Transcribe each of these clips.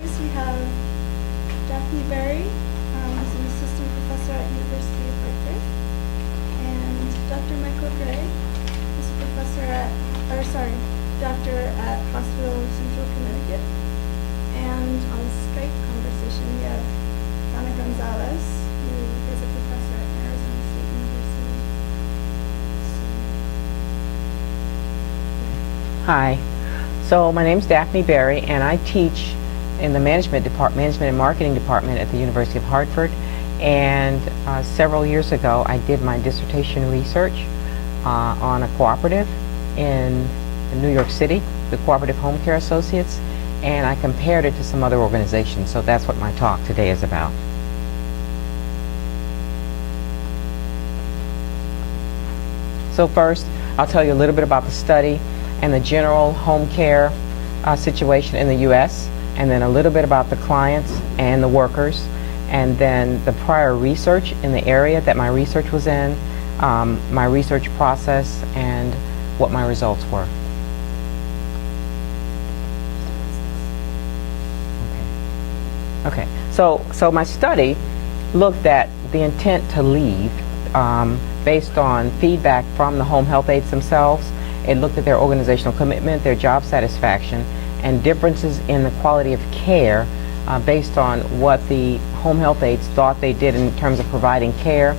We have Daphne Berry, who's an assistant professor at University of Hartford, and Dr. Michael Gray, who's a professor doctor at Hospital of Central Connecticut. And on Skype conversation, we have Vanna Gonzales, who is a professor at Arizona State University. Hi. So my name's Daphne Berry, and I teach in the management and marketing department at the University of Hartford. And several years ago, I did my dissertation research on a cooperative in New York City, the Cooperative Home Care Associates, and I compared it to some other organizations. So that's what my talk today is about. So first, I'll tell you a little bit about the study and the general home care situation in the U.S., and then a little bit about the clients and the workers, and then the prior research in the area that my research was in, my research process, and what my results were. Okay, so my study looked at the intent to leave based on feedback from the home health aides themselves. It looked at their organizational commitment, their job satisfaction, and differences in the quality of care based on what the home health aides thought they did in terms of providing care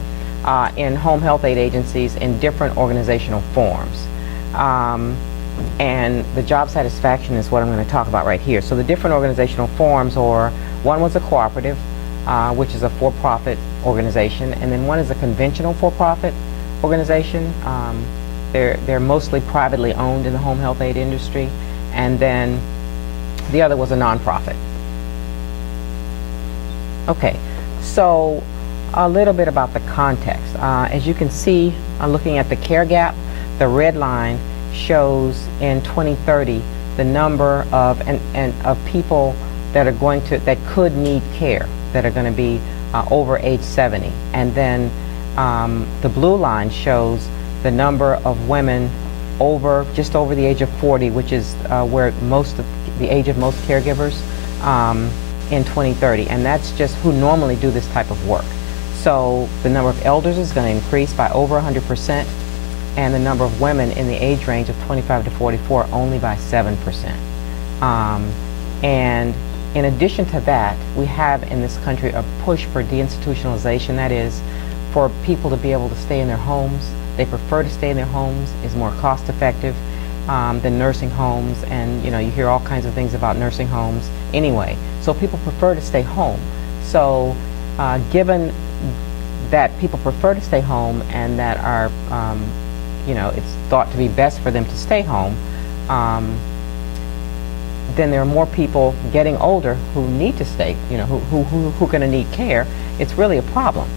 in home health aid agencies in different organizational forms. And the job satisfaction is what I'm going to talk about right here. So the different organizational forms, or one was a cooperative, which is a for-profit organization, and then one is a conventional for-profit organization. They're mostly privately owned in the home health aid industry, and then the other was a nonprofit. Okay, so a little bit about the context. As you can see, looking at the care gap, the red line shows in 2030 the number of of people that are that could need care, that are going to be over age 70, and then the blue line shows the number of women just over the age of 40, which is where the age of most caregivers in 2030, and that's just who normally do this type of work. So the number of elders is going to increase by over 100%, and the number of women in the age range of 25 to 44 only by 7%. And in addition to that, we have in this country a push for deinstitutionalization, that is, for people to be able to stay in their homes. They prefer to stay in their homes. It's more cost effective than nursing homes, and you hear all kinds of things about nursing homes anyway. So people prefer to stay home. So given that people prefer to stay home and that it's thought to be best for them to stay home, then there are more people getting older who need to stay, who are going to need care. It's really a problem.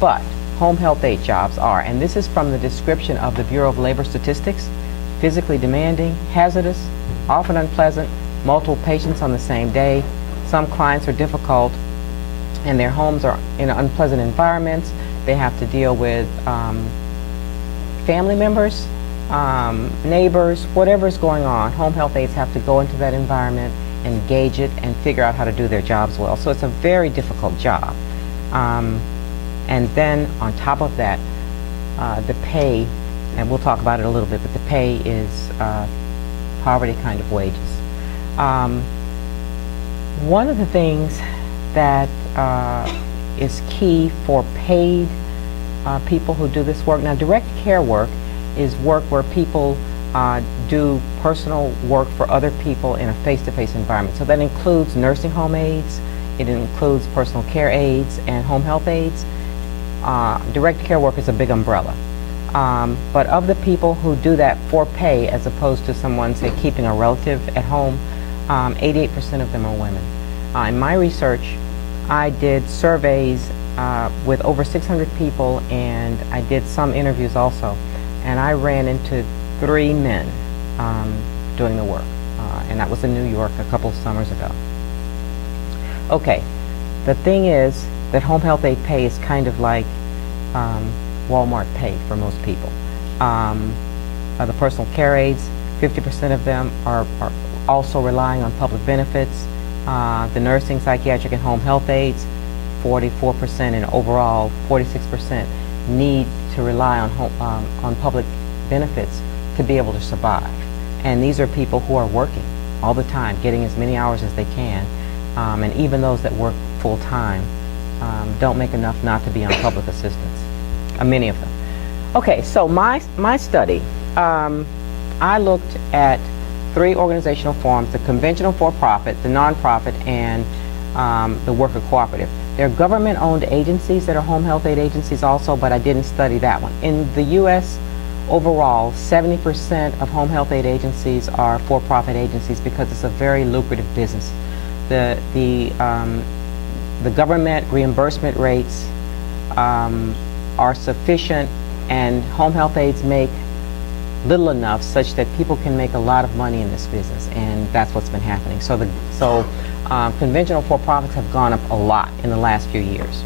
But home health aid jobs are, and this is from the description of the Bureau of Labor Statistics: physically demanding, hazardous, often unpleasant, multiple patients on the same day. Some clients are difficult, and their homes are in unpleasant environments. They have to deal with family members, neighbors, whatever's going on. Home health aides have to go into that environment, engage it, and figure out how to do their jobs well. So it's a very difficult job. And then on top of that, the pay, and we'll talk about it a little bit, but the pay is poverty kind of wages. One of the things that is key for paid people who do this work, now direct care work is work where people do personal work for other people in a face-to-face environment. So that includes nursing home aides, it includes personal care aides and home health aides. Direct care work is a big umbrella. But of the people who do that for pay, as opposed to someone, say, keeping a relative at home, 88% of them are women. In my research, I did surveys with over 600 people, and I did some interviews also. And I ran into 3 men doing the work. And that was in New York a couple of summers ago. Okay, the thing is that home health aid pay is kind of like Walmart pay for most people. The personal care aides, 50% of them are also relying on public benefits. The nursing, psychiatric, and home health aides, 44%, and overall 46% need to rely on public benefits to be able to survive. And these are people who are working all the time, getting as many hours as they can, and even those that work full-time don't make enough not to be on public assistance, many of them. Okay, so my study, I looked at 3 organizational forms: the conventional for-profit, the nonprofit, and the worker cooperative. There are government-owned agencies that are home health aid agencies also, but I didn't study that one. In the U.S., overall, 70% of home health aid agencies are for-profit agencies because it's a very lucrative business. The government reimbursement rates are sufficient, and home health aides make little enough such that people can make a lot of money in this business, and that's what's been happening. So conventional for-profits have gone up a lot in the last few years.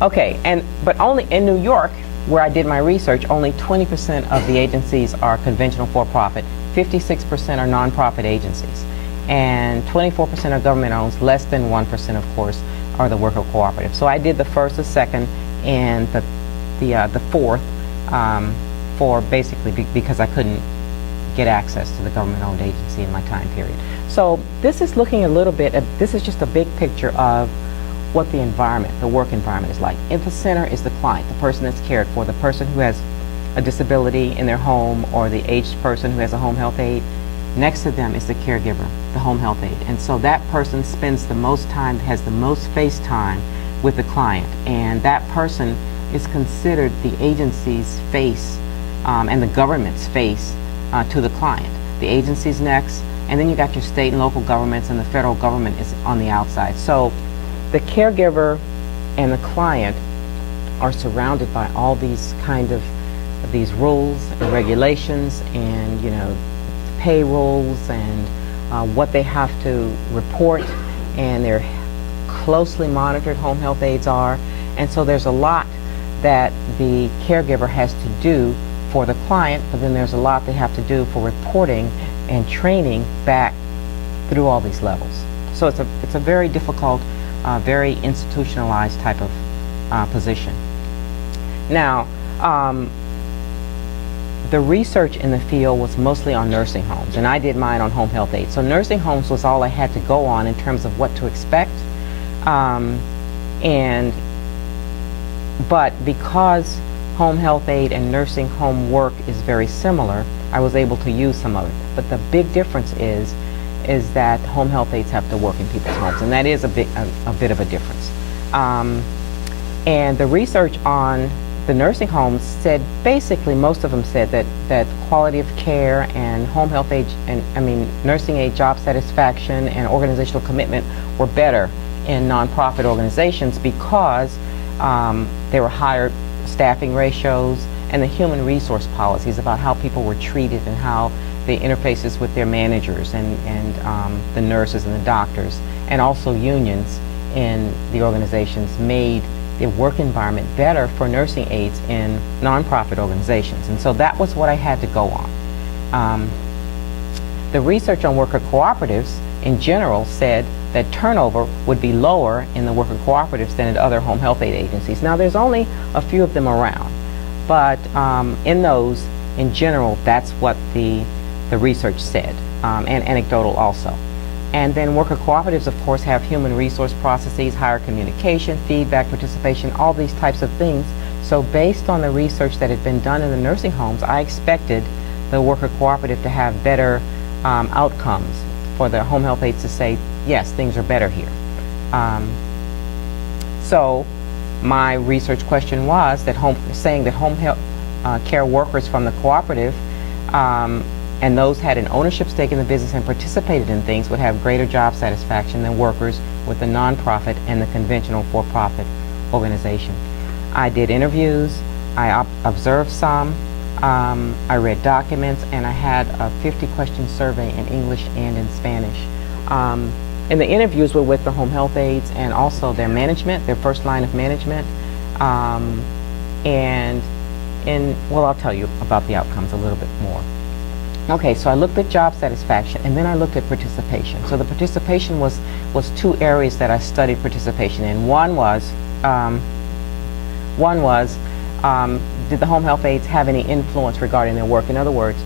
Okay, but only in New York, where I did my research, only 20% of the agencies are conventional for-profit, 56% are nonprofit agencies, and 24% are government-owned. Less than 1%, of course, are the worker cooperative. So I did the first, the second, and the fourth for basically because I couldn't get access to the government-owned agency in my time period. So this is looking a little bit at, this is just a big picture of what the environment, the work environment is like. In the center is the client, the person that's cared for, the person who has a disability in their home, or the aged person who has a home health aide. Next to them is the caregiver, the home health aide. And so that person spends the most time, has the most face time with the client. And that person is considered the agency's face and the government's face to the client. The agency's next, and then you got your state and local governments, and the federal government is on the outside. So the caregiver and the client are surrounded by all these these rules and regulations, and payrolls and what they have to report, and they're closely monitored. Home health aides are, and so there's a lot that the caregiver has to do for the client, but then there's a lot they have to do for reporting and training back through all these levels. So it's a very difficult, very institutionalized type of position. Now, the research in the field was mostly on nursing homes, and I did mine on home health aid. So nursing homes was all I had to go on in terms of what to expect. But because home health aid and nursing home work is very similar, I was able to use some of it. But the big difference is that home health aides have to work in people's homes, and that is a bit of a difference. And the research on the nursing homes said, basically most of them said that quality of care and home health aid, nursing aid job satisfaction and organizational commitment were better in nonprofit organizations because there were higher staffing ratios, and the human resource policies about how people were treated and how they interfaces with their managers and the nurses and the doctors, and also unions in the organizations made the work environment better for nursing aides in nonprofit organizations. And so that was what I had to go on. The research on worker cooperatives in general said that turnover would be lower in the worker cooperatives than at other home health aid agencies. Now there's only a few of them around, but in those, in general, that's what the research said, and anecdotal also. And then worker cooperatives, of course, have human resource processes, higher communication, feedback, participation, all these types of things. So based on the research that had been done in the nursing homes, I expected the worker cooperative to have better outcomes, for the home health aides to say, yes, things are better here. So my research question was that saying that home health care workers from the cooperative and those had an ownership stake in the business and participated in things would have greater job satisfaction than workers with the nonprofit and the conventional for-profit organization. I did interviews, I observed some, I read documents, and I had a 50-question survey in English and in Spanish. And the interviews were with the home health aides and also their management, their first line of management. Well, I'll tell you about the outcomes a little bit more. Okay, so I looked at job satisfaction, and then I looked at participation. So the participation was two areas that I studied participation in. One was did the home health aides have any influence regarding their work? In other words,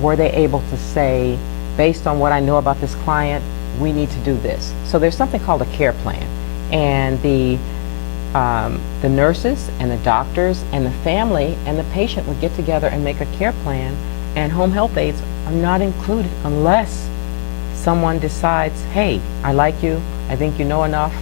were they able to say, based on what I know about this client, we need to do this? So there's something called a care plan, and the nurses and the doctors and the family and the patient would get together and make a care plan, and home health aides are not included unless someone decides, hey, I like you, I think you know enough,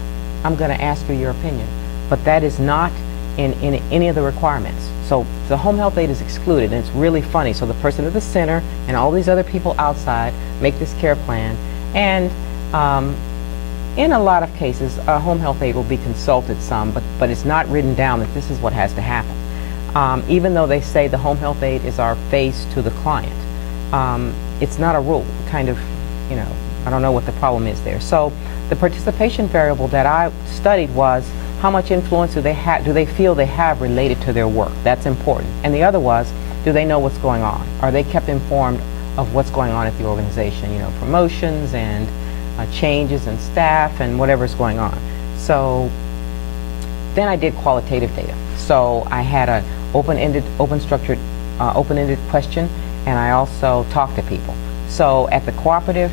I'm going to ask you your opinion. But that is not in any of the requirements. So the home health aide is excluded, and it's really funny. So the person at the center and all these other people outside make this care plan, and in a lot of cases, a home health aide will be consulted some, but it's not written down that this is what has to happen. Even though they say the home health aide is our face to the client, it's not a rule. Kind of, you know, I don't know what the problem is there. So the participation variable that I studied was how much influence do they feel they have related to their work? That's important. And the other was, do they know what's going on? Are they kept informed of what's going on at the organization? You know, promotions and changes in staff and whatever's going on. So then I did qualitative data. So I had an open-ended question, and I also talked to people. So at the Cooperative,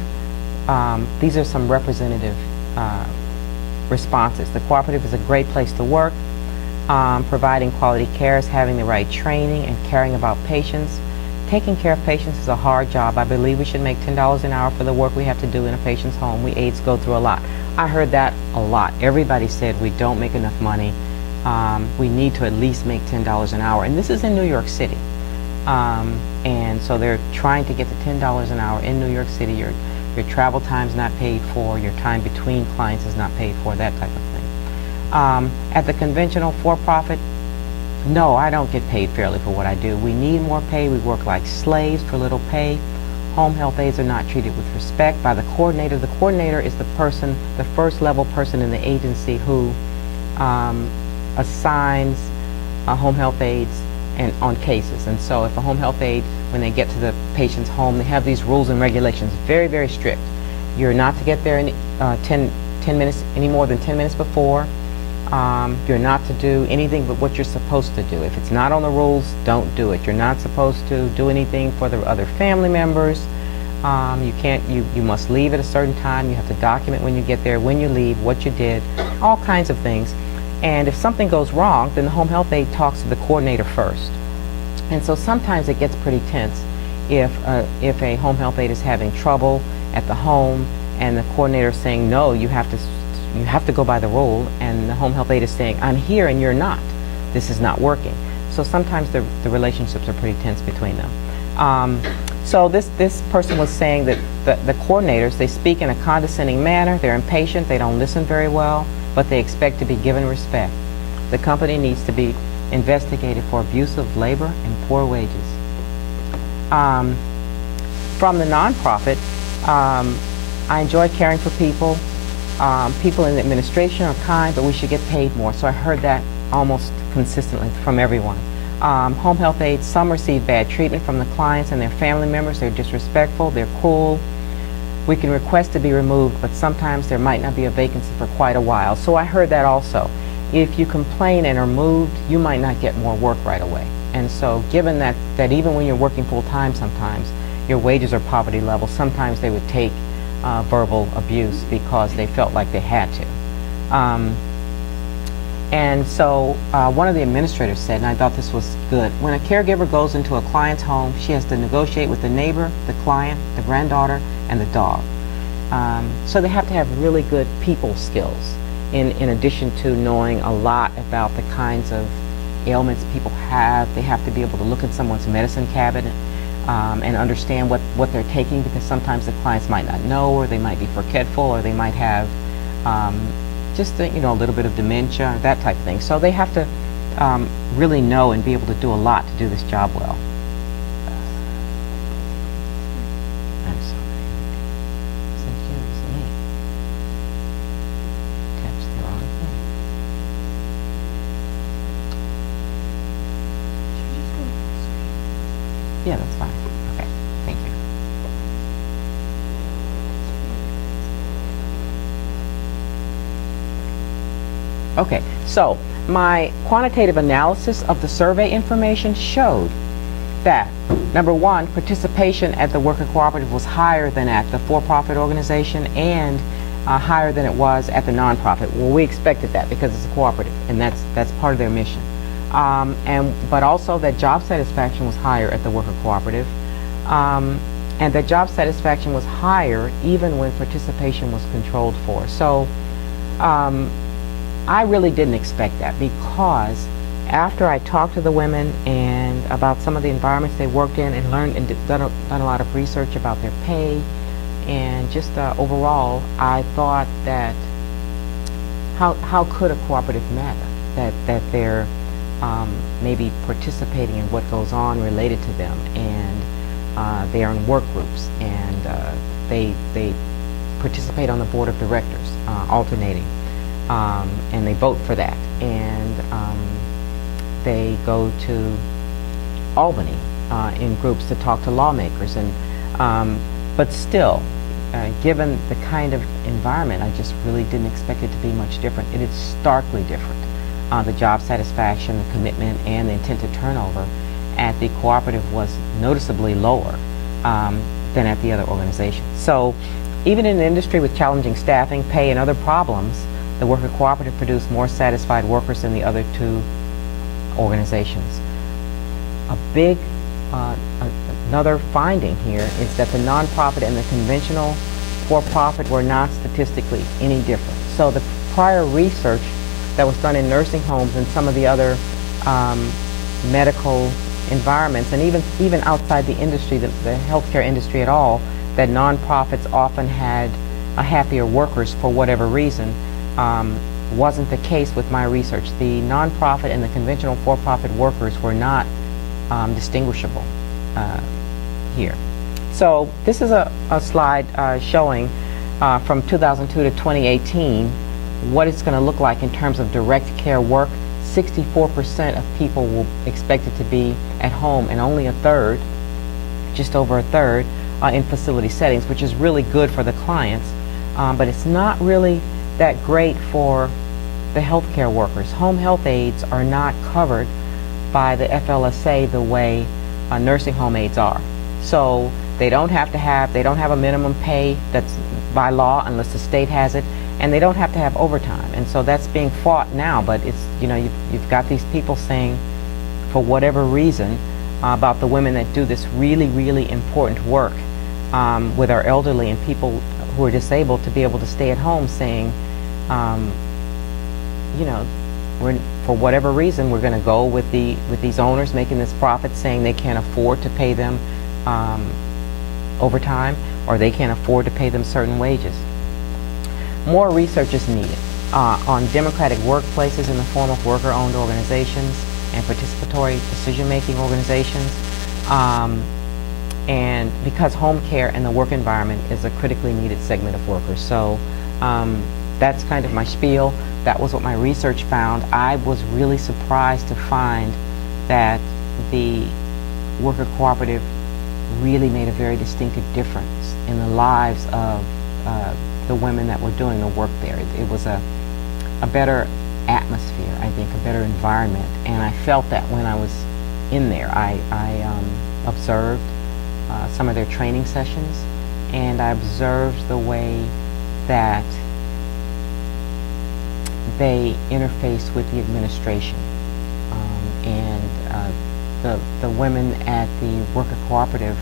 these are some representative responses. The Cooperative is a great place to work. Providing quality care is having the right training and caring about patients. Taking care of patients is a hard job. I believe we should make $10 an hour for the work we have to do in a patient's home. We aides go through a lot. I heard that a lot. Everybody said we don't make enough money. We need to at least make $10 an hour. And this is in New York City. And so they're trying to get to $10 an hour in New York City. Your travel time's not paid for. Your time between clients is not paid for, that type of thing. At the conventional for-profit, no, I don't get paid fairly for what I do. We need more pay. We work like slaves for little pay. Home health aides are not treated with respect by the coordinator. The coordinator is the person, the first level person in the agency who assigns home health aides on cases. And so if a home health aide, when they get to the patient's home, they have these rules and regulations, very, very strict. You're not to get there in 10 minutes, any more than 10 minutes before. You're not to do anything but what you're supposed to do. If it's not on the rules, don't do it. You're not supposed to do anything for the other family members. You must leave at a certain time. You have to document when you get there, when you leave, what you did, all kinds of things. And if something goes wrong, then the home health aide talks to the coordinator first. And so sometimes it gets pretty tense if a home health aide is having trouble at the home and the coordinator is saying, no, you have to go by the rule, and the home health aide is saying, I'm here and you're not. This is not working. So sometimes the relationships are pretty tense between them. So this person was saying that the coordinators, they speak in a condescending manner, they're impatient, they don't listen very well, but they expect to be given respect. The company needs to be investigated for abuse of labor and poor wages. From the nonprofit, I enjoy caring for people. People in the administration are kind, but we should get paid more. So I heard that almost consistently from everyone. Home health aides, some receive bad treatment from the clients and their family members. They're disrespectful, they're cruel. We can request to be removed, but sometimes there might not be a vacancy for quite a while. So I heard that also. If you complain and are moved, you might not get more work right away. And so given that even when you're working full-time sometimes, your wages are poverty level, sometimes they would take verbal abuse because they felt like they had to. And so one of the administrators said, and I thought this was good, when a caregiver goes into a client's home, she has to negotiate with the neighbor, the client, the granddaughter, and the dog. So they have to have really good people skills in addition to knowing a lot about the kinds of ailments people have. They have to be able to look at someone's medicine cabinet and understand what they're taking, because sometimes the clients might not know, or they might be forgetful, or they might have just a little bit of dementia, that type of thing. So they have to really know and be able to do a lot to do this job well. I'm sorry. Excuse me. Touched the wrong thing. Yeah, that's fine. Okay. Okay, so my quantitative analysis of the survey information showed that, number one, participation at the worker cooperative was higher than at the for-profit organization and higher than it was at the nonprofit. Well, we expected that because it's a cooperative, and that's part of their mission. But also that job satisfaction was higher at the worker cooperative, and that job satisfaction was higher even when participation was controlled for. So I really didn't expect that, because after I talked to the women and about some of the environments they worked in and learned and done a lot of research about their pay and just overall, I thought that how could a cooperative matter? That they're maybe participating in what goes on related to them, and they are in work groups, and they participate on the board of directors, alternating, and they vote for that, and they go to Albany in groups to talk to lawmakers, and but still, given the kind of environment, I just really didn't expect it to be much different. It is starkly different. The job satisfaction, the commitment, and the intent to turnover at the cooperative was noticeably lower than at the other organizations. So even in an industry with challenging staffing, pay, and other problems, the worker cooperative produced more satisfied workers than the other two organizations. Another finding here is that the nonprofit and the conventional for-profit were not statistically any different. So the prior research that was done in nursing homes and some of the other medical environments, and even outside the industry, the healthcare industry at all, that nonprofits often had happier workers for whatever reason, wasn't the case with my research. The nonprofit and the conventional for-profit workers were not distinguishable here. So this is a slide showing from 2002 to 2018 what it's going to look like in terms of direct care work. 64% of people will expect it to be at home, and only a third, just over a third, in facility settings, which is really good for the clients, but it's not really that great for the healthcare workers. Home health aides are not covered by the FLSA the way nursing home aides are. So they don't have a minimum pay that's by law unless the state has it, and they don't have to have overtime. And so that's being fought now, but it's, you've got these people saying, for whatever reason, about the women that do this really, really important work with our elderly and people who are disabled to be able to stay at home, saying, for whatever reason, we're going to go with these owners making this profit, saying they can't afford to pay them overtime, or they can't afford to pay them certain wages. More research is needed on democratic workplaces in the form of worker-owned organizations and participatory decision-making organizations, and because home care and the work environment is a critically needed segment of workers. So that's kind of my spiel. That was what my research found. I was really surprised to find that the worker cooperative really made a very distinctive difference in the lives of the women that were doing the work there. It was a better atmosphere, I think, a better environment, and I felt that when I was in there. I observed some of their training sessions, and I observed the way that they interface with the administration, and the women at the worker cooperative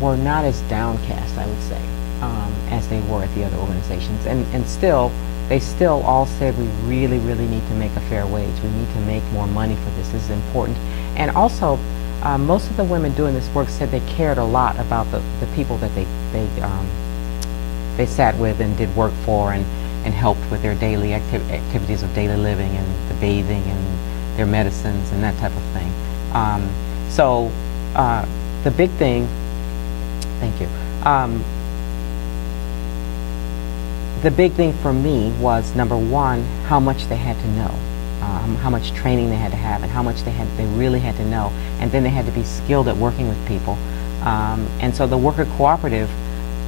were not as downcast, I would say, as they were at the other organizations, and still they still all said, we really, really need to make a fair wage. We need to make more money for this. This is important. And also, most of the women doing this work said they cared a lot about the people that they sat with and did work for, and helped with their daily activities of daily living, and the bathing and their medicines and that type of thing. So the big thing, thank you. The big thing for me was, number one, how much they had to know, how much training they had to have, and how much they really had to know, and then they had to be skilled at working with people. And so the worker cooperative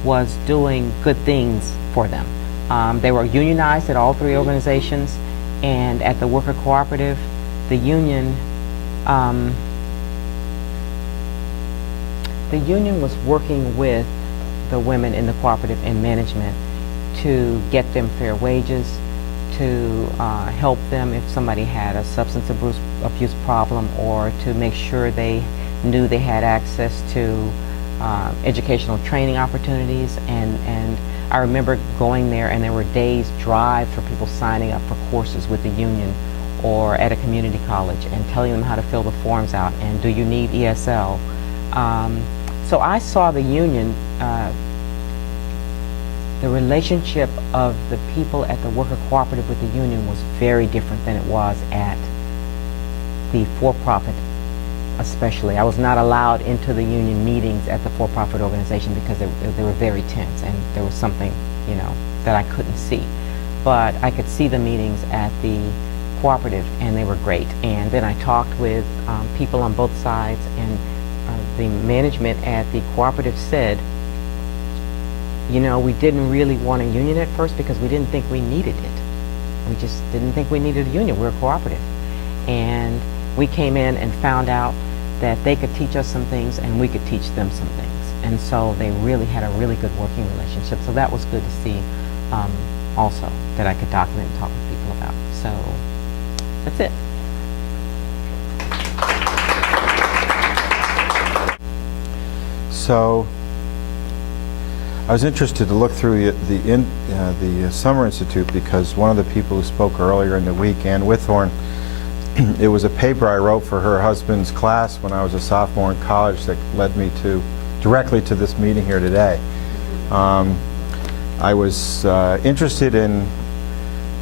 was doing good things for them. They were unionized at all three organizations, and at the Worker Cooperative, the union was working with the women in the cooperative and management to get them fair wages, to help them if somebody had a substance abuse problem, or to make sure they knew they had access to educational training opportunities. And I remember going there, and there were days drive for people signing up for courses with the union or at a community college and telling them how to fill the forms out and do you need ESL. So I saw the union, the relationship of the people at the Worker Cooperative with the union was very different than it was at the for-profit especially. I was not allowed into the union meetings at the for-profit organization because they were very tense, and there was something, you know, that I couldn't see. But I could see the meetings at the cooperative, and they were great. And then I talked with people on both sides, and the management at the cooperative said, you know, we didn't really want a union at first because we didn't think we needed it. We just didn't think we needed a union. We're a cooperative. And we came in and found out that they could teach us some things and we could teach them some things. And so they really had a really good working relationship. So that was good to see also, that I could document and talk with people about. So that's it. So I was interested to look through the Summer Institute because one of the people who spoke earlier in the week, Ann Withorn, it was a paper I wrote for her husband's class when I was a sophomore in college that led me directly to this meeting here today. I was interested in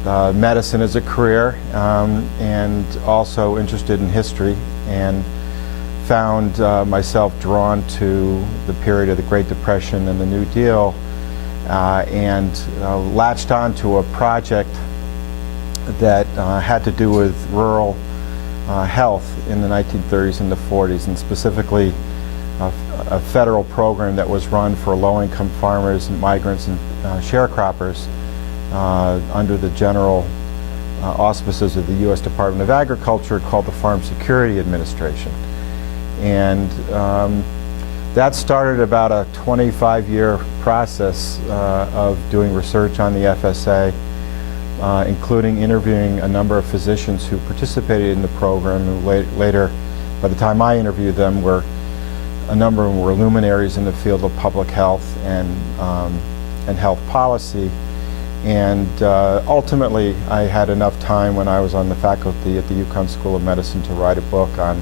medicine as a career and also interested in history, and found myself drawn to the period of the Great Depression and the New Deal, and latched onto a project that had to do with rural health in the 1930s and the 40s, and specifically a federal program that was run for low-income farmers and migrants and sharecroppers under the general auspices of the U.S. Department of Agriculture, called the Farm Security Administration. And that started about a 25-year process of doing research on the FSA, including interviewing a number of physicians who participated in the program, and later, by the time I interviewed them, a number of them were luminaries in the field of public health and health policy. And ultimately, I had enough time when I was on the faculty at the UConn School of Medicine to write a book on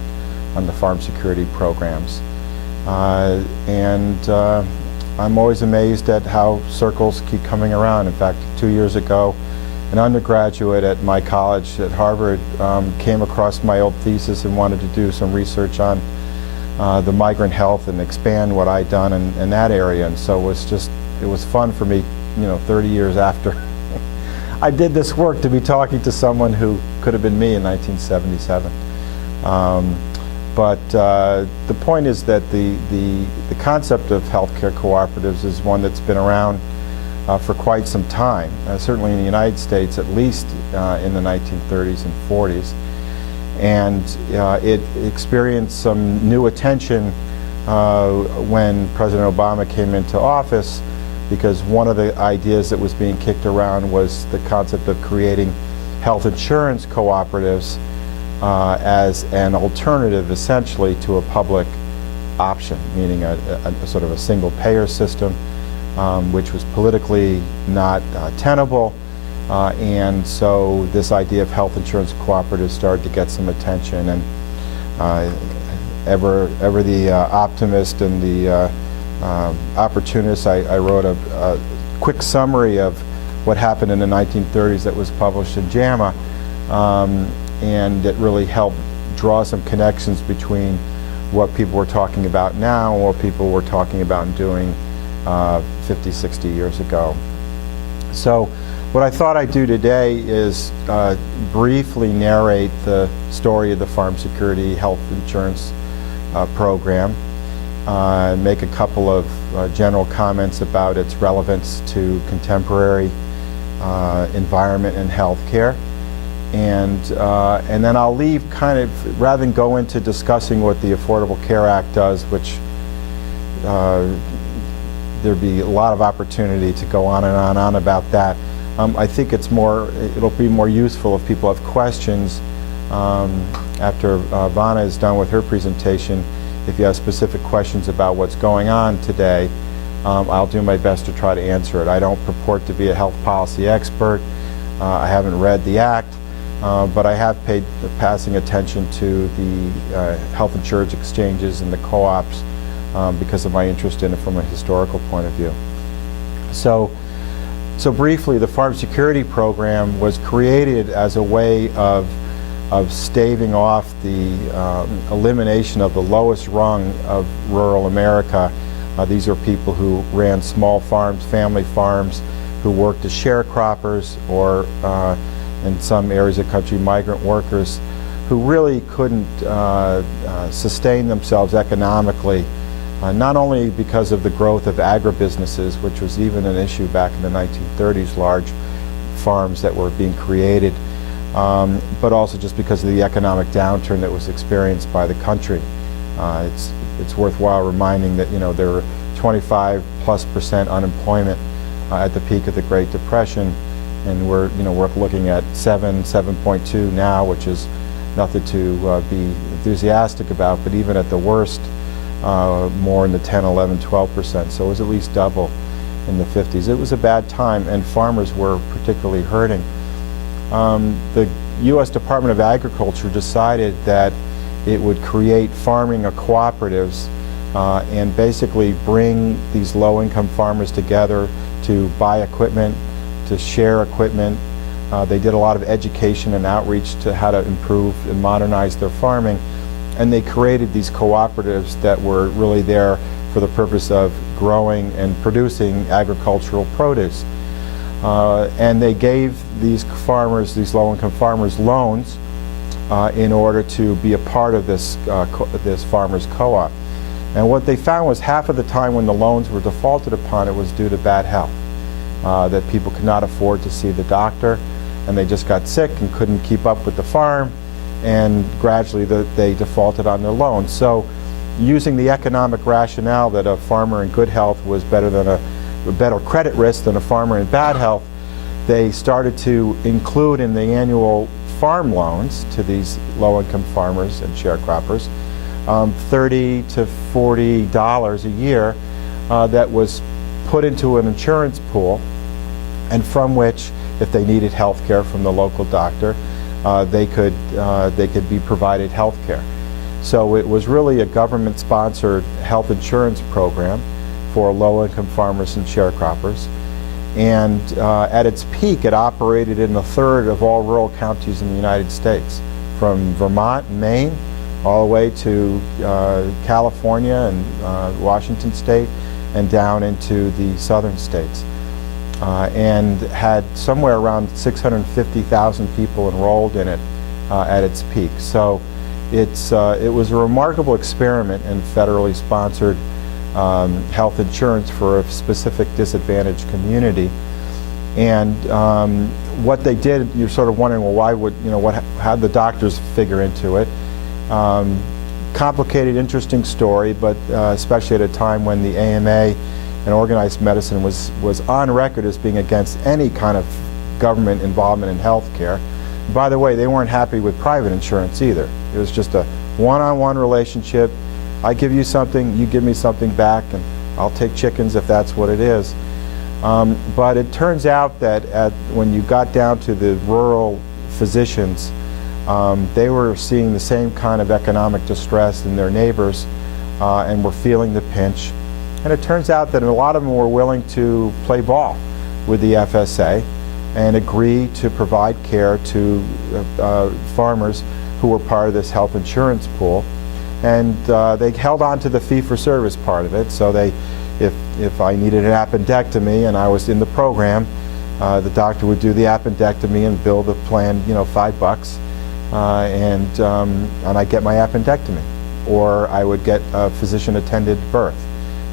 the farm security programs. I'm always amazed at how circles keep coming around. In fact, 2 years ago, an undergraduate at my college at Harvard came across my old thesis and wanted to do some research on the migrant health and expand what I'd done in that area. And so it was fun for me, 30 years after I did this work, to be talking to someone who could have been me in 1977. But the point is that the concept of healthcare cooperatives is one that's been around for quite some time, certainly in the United States, at least in the 1930s and 40s. And it experienced some new attention when President Obama came into office, because one of the ideas that was being kicked around was the concept of creating health insurance cooperatives as an alternative, essentially, to a public option, meaning a sort of a single payer system, which was politically not tenable. And so this idea of health insurance cooperatives started to get some attention, and ever the optimist and the opportunist, I wrote a quick summary of what happened in the 1930s that was published in JAMA, and it really helped draw some connections between what people were talking about now and what people were talking about and doing 50, 60 years ago. So what I thought I'd do today is briefly narrate the story of the Farm Security Health Insurance Program, make a couple of general comments about its relevance to contemporary environment and healthcare. And then I'll leave kind of, rather than go into discussing what the Affordable Care Act does, which there'd be a lot of opportunity to go on and on about that. I think it'll be more useful if people have questions after Vanna is done with her presentation. If you have specific questions about what's going on today, I'll do my best to try to answer it. I don't purport to be a health policy expert. I haven't read the act, but I have paid passing attention to the health insurance exchanges and the co-ops because of my interest in it from a historical point of view. So briefly, the Farm Security Program was created as a way of staving off the elimination of the lowest rung of rural America. These are people who ran small farms, family farms, who worked as sharecroppers or in some areas of the country, migrant workers, who really couldn't sustain themselves economically, not only because of the growth of agribusinesses, which was even an issue back in the 1930s, large farms that were being created, but also just because of the economic downturn that was experienced by the country. It's worthwhile reminding that there were 25+% unemployment at the peak of the Great Depression, and we're looking at 7.2 now, which is nothing to be enthusiastic about. But even at the worst, more in the 10, 11, 12%. So it was at least double in the 50s. It was a bad time, and farmers were particularly hurting. The U.S. Department of Agriculture decided that it would create farming cooperatives and basically bring these low-income farmers together to buy equipment, to share equipment. They did a lot of education and outreach to how to improve and modernize their farming, and they created these cooperatives that were really there for the purpose of growing and producing agricultural produce. And they gave these farmers, these low-income farmers, loans in order to be a part of this farmers co-op. And what they found was half of the time when the loans were defaulted upon, it was due to bad health, that people could not afford to see the doctor, and they just got sick and couldn't keep up with the farm, and gradually they defaulted on their loans. So using the economic rationale that a farmer in good health was better credit risk than a farmer in bad health, they started to include in the annual farm loans to these low-income farmers and sharecroppers $30 to $40 a year that was put into an insurance pool, and from which, if they needed health care from the local doctor, they could be provided health care. So it was really a government-sponsored health insurance program for low-income farmers and sharecroppers. And at its peak, it operated in a third of all rural counties in the United States, from Vermont and Maine all the way to California and Washington State and down into the southern states. And had somewhere around 650,000 people enrolled in it at its peak. So it was a remarkable experiment in federally sponsored health insurance for a specific disadvantaged community. And what they did, you're sort of wondering, well, why would, how'd the doctors figure into it? Complicated, interesting story, but especially at a time when the AMA and organized medicine was on record as being against any kind of government involvement in health care. By the way, they weren't happy with private insurance either. It was just a one-on-one relationship. I give you something, you give me something back, and I'll take chickens if that's what it is. But it turns out that when you got down to the rural physicians, they were seeing the same kind of economic distress in their neighbors and were feeling the pinch. And it turns out that a lot of them were willing to play ball with the FSA and agree to provide care to farmers who were part of this health insurance pool. And they held on to the fee-for-service part of it. So if I needed an appendectomy and I was in the program, the doctor would do the appendectomy and bill the plan, $5, and I'd get my appendectomy, or I would get a physician-attended birth,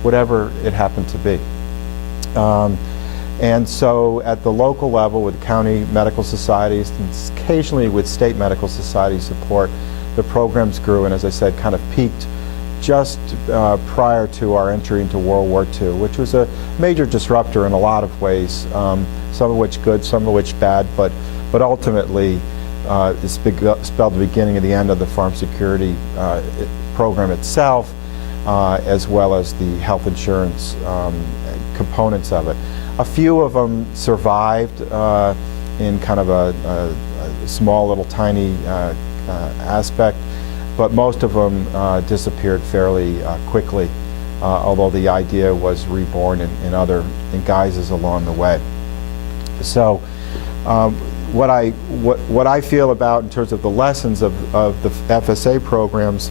whatever it happened to be. And so at the local level with county medical societies and occasionally with state medical society support, the programs grew and, as I said, kind of peaked just prior to our entry into World War II, which was a major disruptor in a lot of ways, some of which good, some of which bad, but ultimately it spelled the beginning of the end of the farm security program itself, as well as the health insurance components of it. A few of them survived in kind of a small little tiny aspect, but most of them disappeared fairly quickly, although the idea was reborn in guises along the way. So what I feel about in terms of the lessons of the FSA programs,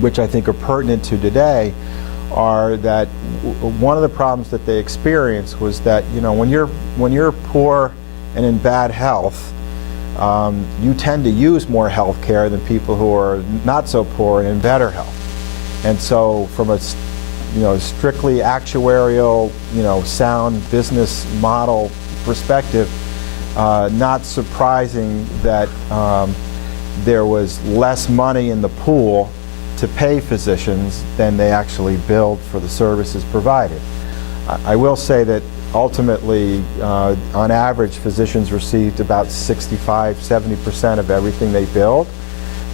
which I think are pertinent to today, are that one of the problems that they experienced was that, you know, when you're poor and in bad health, you tend to use more health care than people who are not so poor and in better health. And so from a strictly actuarial, sound business model perspective, not surprising that there was less money in the pool to pay physicians than they actually billed for the services provided. I will say that ultimately, on average, physicians received about 65–70% of everything they billed,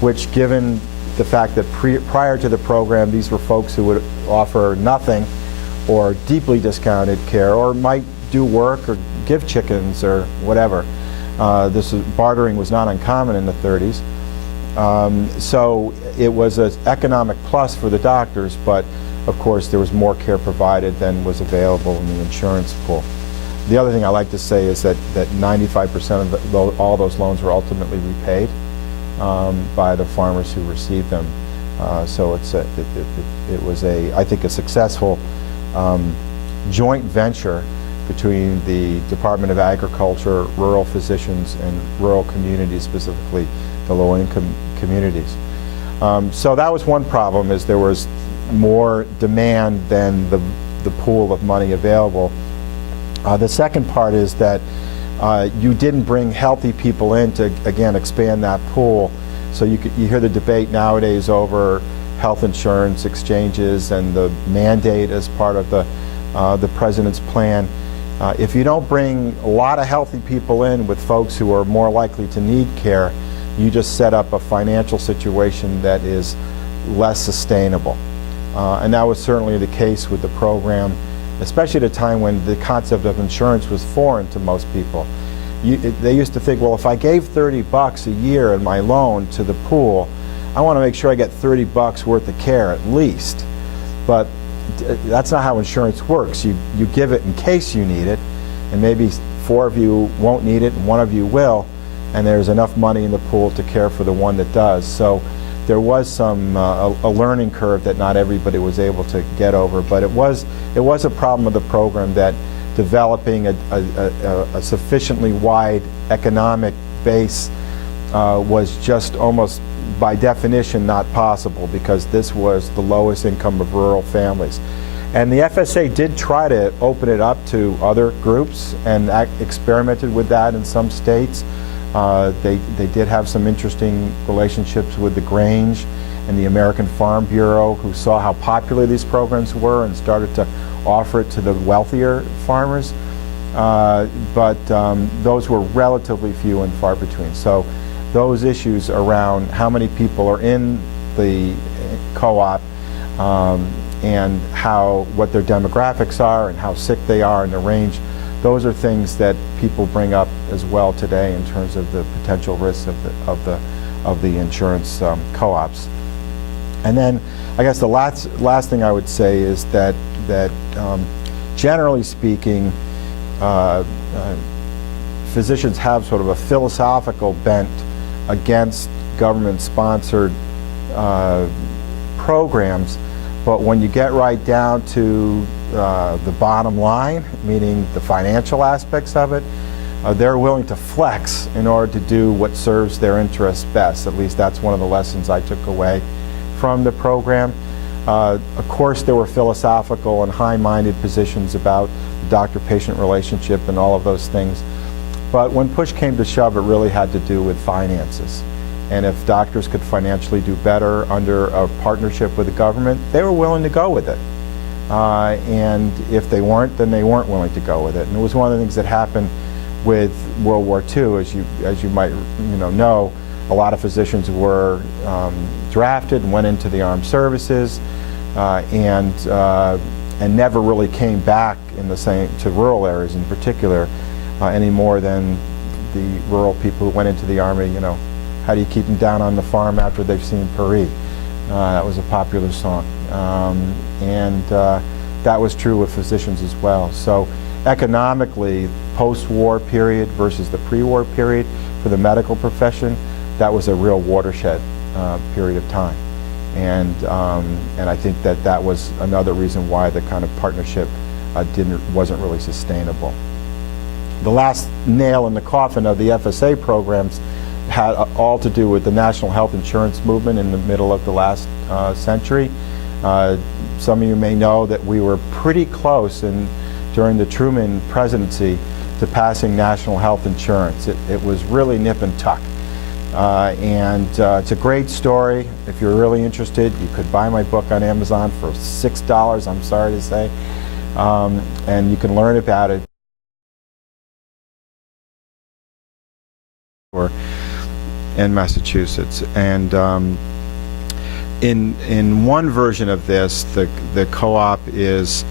which, given the fact that prior to the program, these were folks who would offer nothing or deeply discounted care, or might do work or give chickens or whatever. Bartering was not uncommon in the 30s. So it was an economic plus for the doctors, but of course there was more care provided than was available in the insurance pool. The other thing I like to say is that 95% of all those loans were ultimately repaid by the farmers who received them. So it was I think a successful joint venture between the Department of Agriculture, rural physicians, and rural communities, specifically the low-income communities. So that was one problem, is there was more demand than the pool of money available. The second part is that you didn't bring healthy people in to, again, expand that pool. So you hear the debate nowadays over health insurance exchanges and the mandate as part of the president's plan. If you don't bring a lot of healthy people in with folks who are more likely to need care, you just set up a financial situation that is less sustainable. And that was certainly the case with the program, especially at a time when the concept of insurance was foreign to most people. They used to think, well, if I gave $30 a year in my loan to the pool, I want to make sure I get $30 worth of care at least. But that's not how insurance works. You give it in case you need it, and maybe 4 of you won't need it and 1 of you will, and there's enough money in the pool to care for the one that does. So there was some a learning curve that not everybody was able to get over, but it was a problem of the program that developing a sufficiently wide economic base was just almost by definition not possible, because this was the lowest income of rural families. And the FSA did try to open it up to other groups and experimented with that in some states. They did have some interesting relationships with the Grange and the American Farm Bureau, who saw how popular these programs were and started to offer it to the wealthier farmers. But those were relatively few and far between. So those issues around how many people are in the co-op and what their demographics are and how sick they are and the range, those are things that people bring up as well today in terms of the potential risks of the insurance co-ops. And then I guess the last thing I would say is that generally speaking, physicians have sort of a philosophical bent against government-sponsored programs, but when you get right down to the bottom line, meaning the financial aspects of it, they're willing to flex in order to do what serves their interests best. At least that's one of the lessons I took away from the program. Of course, there were philosophical and high-minded positions about the doctor-patient relationship and all of those things. But when push came to shove, it really had to do with finances. And if doctors could financially do better under a partnership with the government, they were willing to go with it. And if they weren't, then they weren't willing to go with it. And it was one of the things that happened with World War II, as you might know, a lot of physicians were drafted and went into the armed services, and never really came back in the same to rural areas in particular, any more than the rural people who went into the army. How do you keep them down on the farm after they've seen Paris? That was a popular song, and that was true with physicians as well. So economically, post-war period versus the pre-war period for the medical profession, that was a real watershed period of time. And I think that was another reason why the kind of partnership wasn't really sustainable. The last nail in the coffin of the FSA programs had all to do with the national health insurance movement in the middle of the last century. Some of you may know that we were pretty close during the Truman presidency to passing national health insurance. It was really nip and tuck. It's a great story. If you're really interested, you could buy my book on Amazon for $6, I'm sorry to say. And you can learn about it in Massachusetts. And in one version of this, the co-op is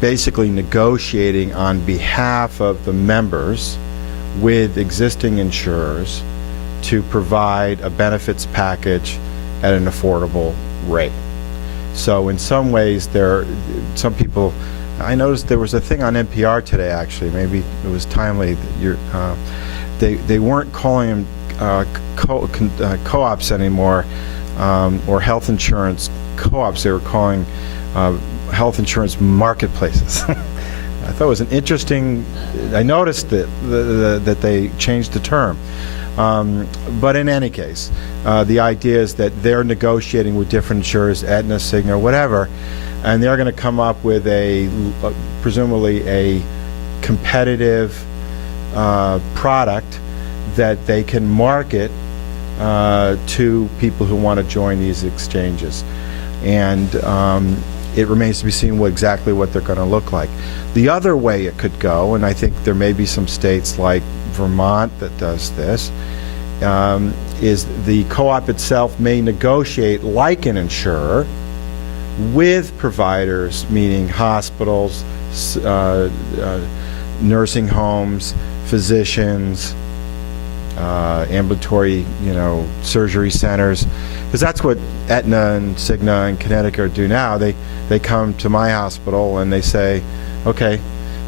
basically negotiating on behalf of the members with existing insurers to provide a benefits package at an affordable rate. So in some ways, some people, I noticed there was a thing on NPR today, actually, maybe it was timely, that they weren't calling them co-ops anymore, or health insurance co-ops. They were calling health insurance marketplaces. I thought it was an interesting, I noticed that they changed the term. But in any case, the idea is that they're negotiating with different insurers, Aetna, Cigna, whatever, and they're going to come up with presumably a competitive product that they can market to people who want to join these exchanges. And it remains to be seen exactly what they're going to look like. The other way it could go, and I think there may be some states like Vermont that does this, is the co-op itself may negotiate like an insurer with providers, meaning hospitals, nursing homes, physicians, ambulatory, surgery centers, because that's what Aetna and Cigna and Connecticut do now. They come to my hospital and they say, okay,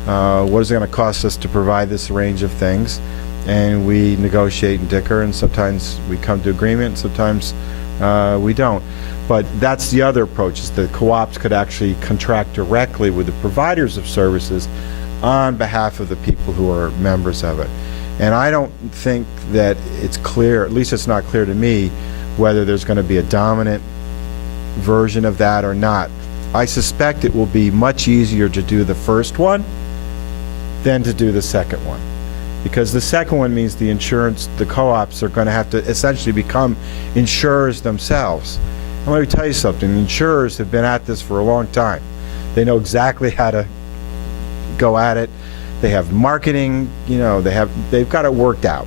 what is it going to cost us to provide this range of things? And we negotiate and dicker, and sometimes we come to agreement, sometimes we don't. But that's the other approach, is that co-ops could actually contract directly with the providers of services on behalf of the people who are members of it. And I don't think that it's clear, at least it's not clear to me, whether there's going to be a dominant version of that or not. I suspect it will be much easier to do the first one than to do the second one, because the second one means the co-ops are going to have to essentially become insurers themselves. And let me tell you something, insurers have been at this for a long time. They know exactly how to go at it. They have marketing, they've got it worked out.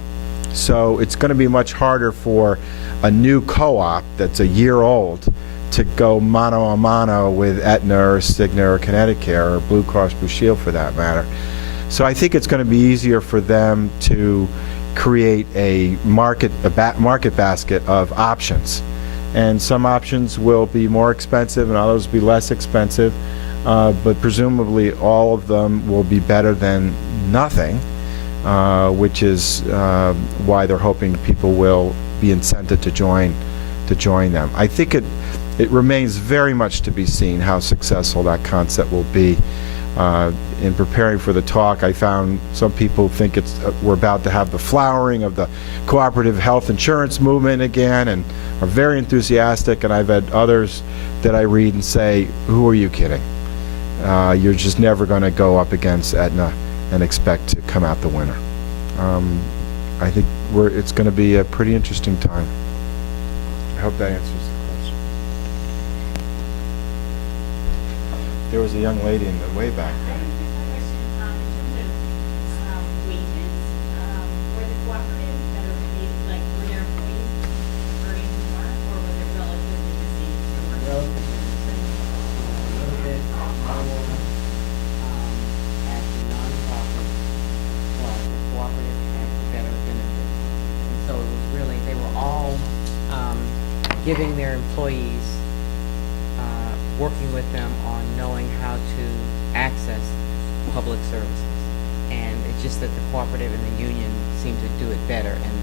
So it's going to be much harder for a new co-op that's a year old to go mano a mano with Aetna or Cigna or Connecticut or Blue Cross Blue Shield for that matter. So I think it's going to be easier for them to create a market basket of options. And some options will be more expensive and others will be less expensive, but presumably all of them will be better than nothing, which is why they're hoping people will be incented to join them. I think it remains very much to be seen how successful that concept will be. In preparing for the talk, I found some people think we're about to have the flowering of the cooperative health insurance movement again, and are very enthusiastic, and I've had others that I read and say, who are you kidding? you're just never going to go up against Aetna and expect to come out the winner. I think it's going to be a pretty interesting time. I hope that answers the question. There was a young lady in the way back there. Giving their employees, working with them on knowing how to access public services. And it's just that the cooperative and the union seem to do it better. And,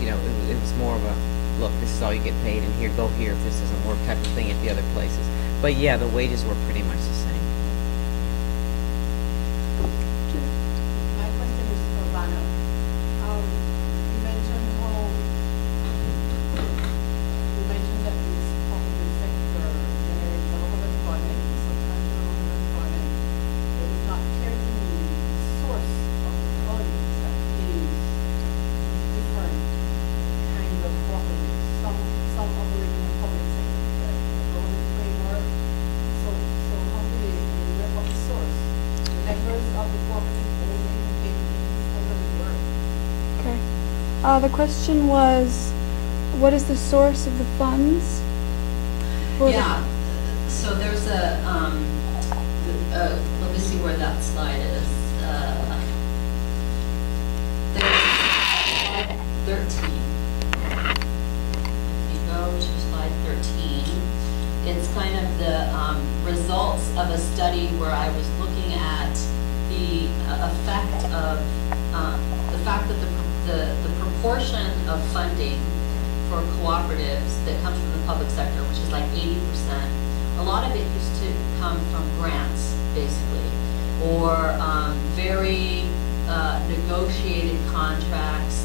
you know, it was more of a, look, this is all you get paid, and here, go here if this doesn't work type of thing at the other places. But yeah, the wages were pretty much the same. My question is for Vanna. You mentioned that this cooperative sector generates a lot of employment, substantial amount of employment. It is not clear to me the source of employees that is different kinds of cooperatives. Some operate in the public sector, the government framework. So how do they what the source? The members of the cooperative only engage in cooperative work. Okay. The question was, what is the source of the funds? for the- Yeah, so there's a, let me see where that slide is. There's slide 13. If you go to slide 13, it's kind of the results of a study where I was looking at the effect of, the fact that the proportion of funding for cooperatives that comes from the public sector, which is like 80%, a lot of it used to come from grants, basically, or very negotiated contracts,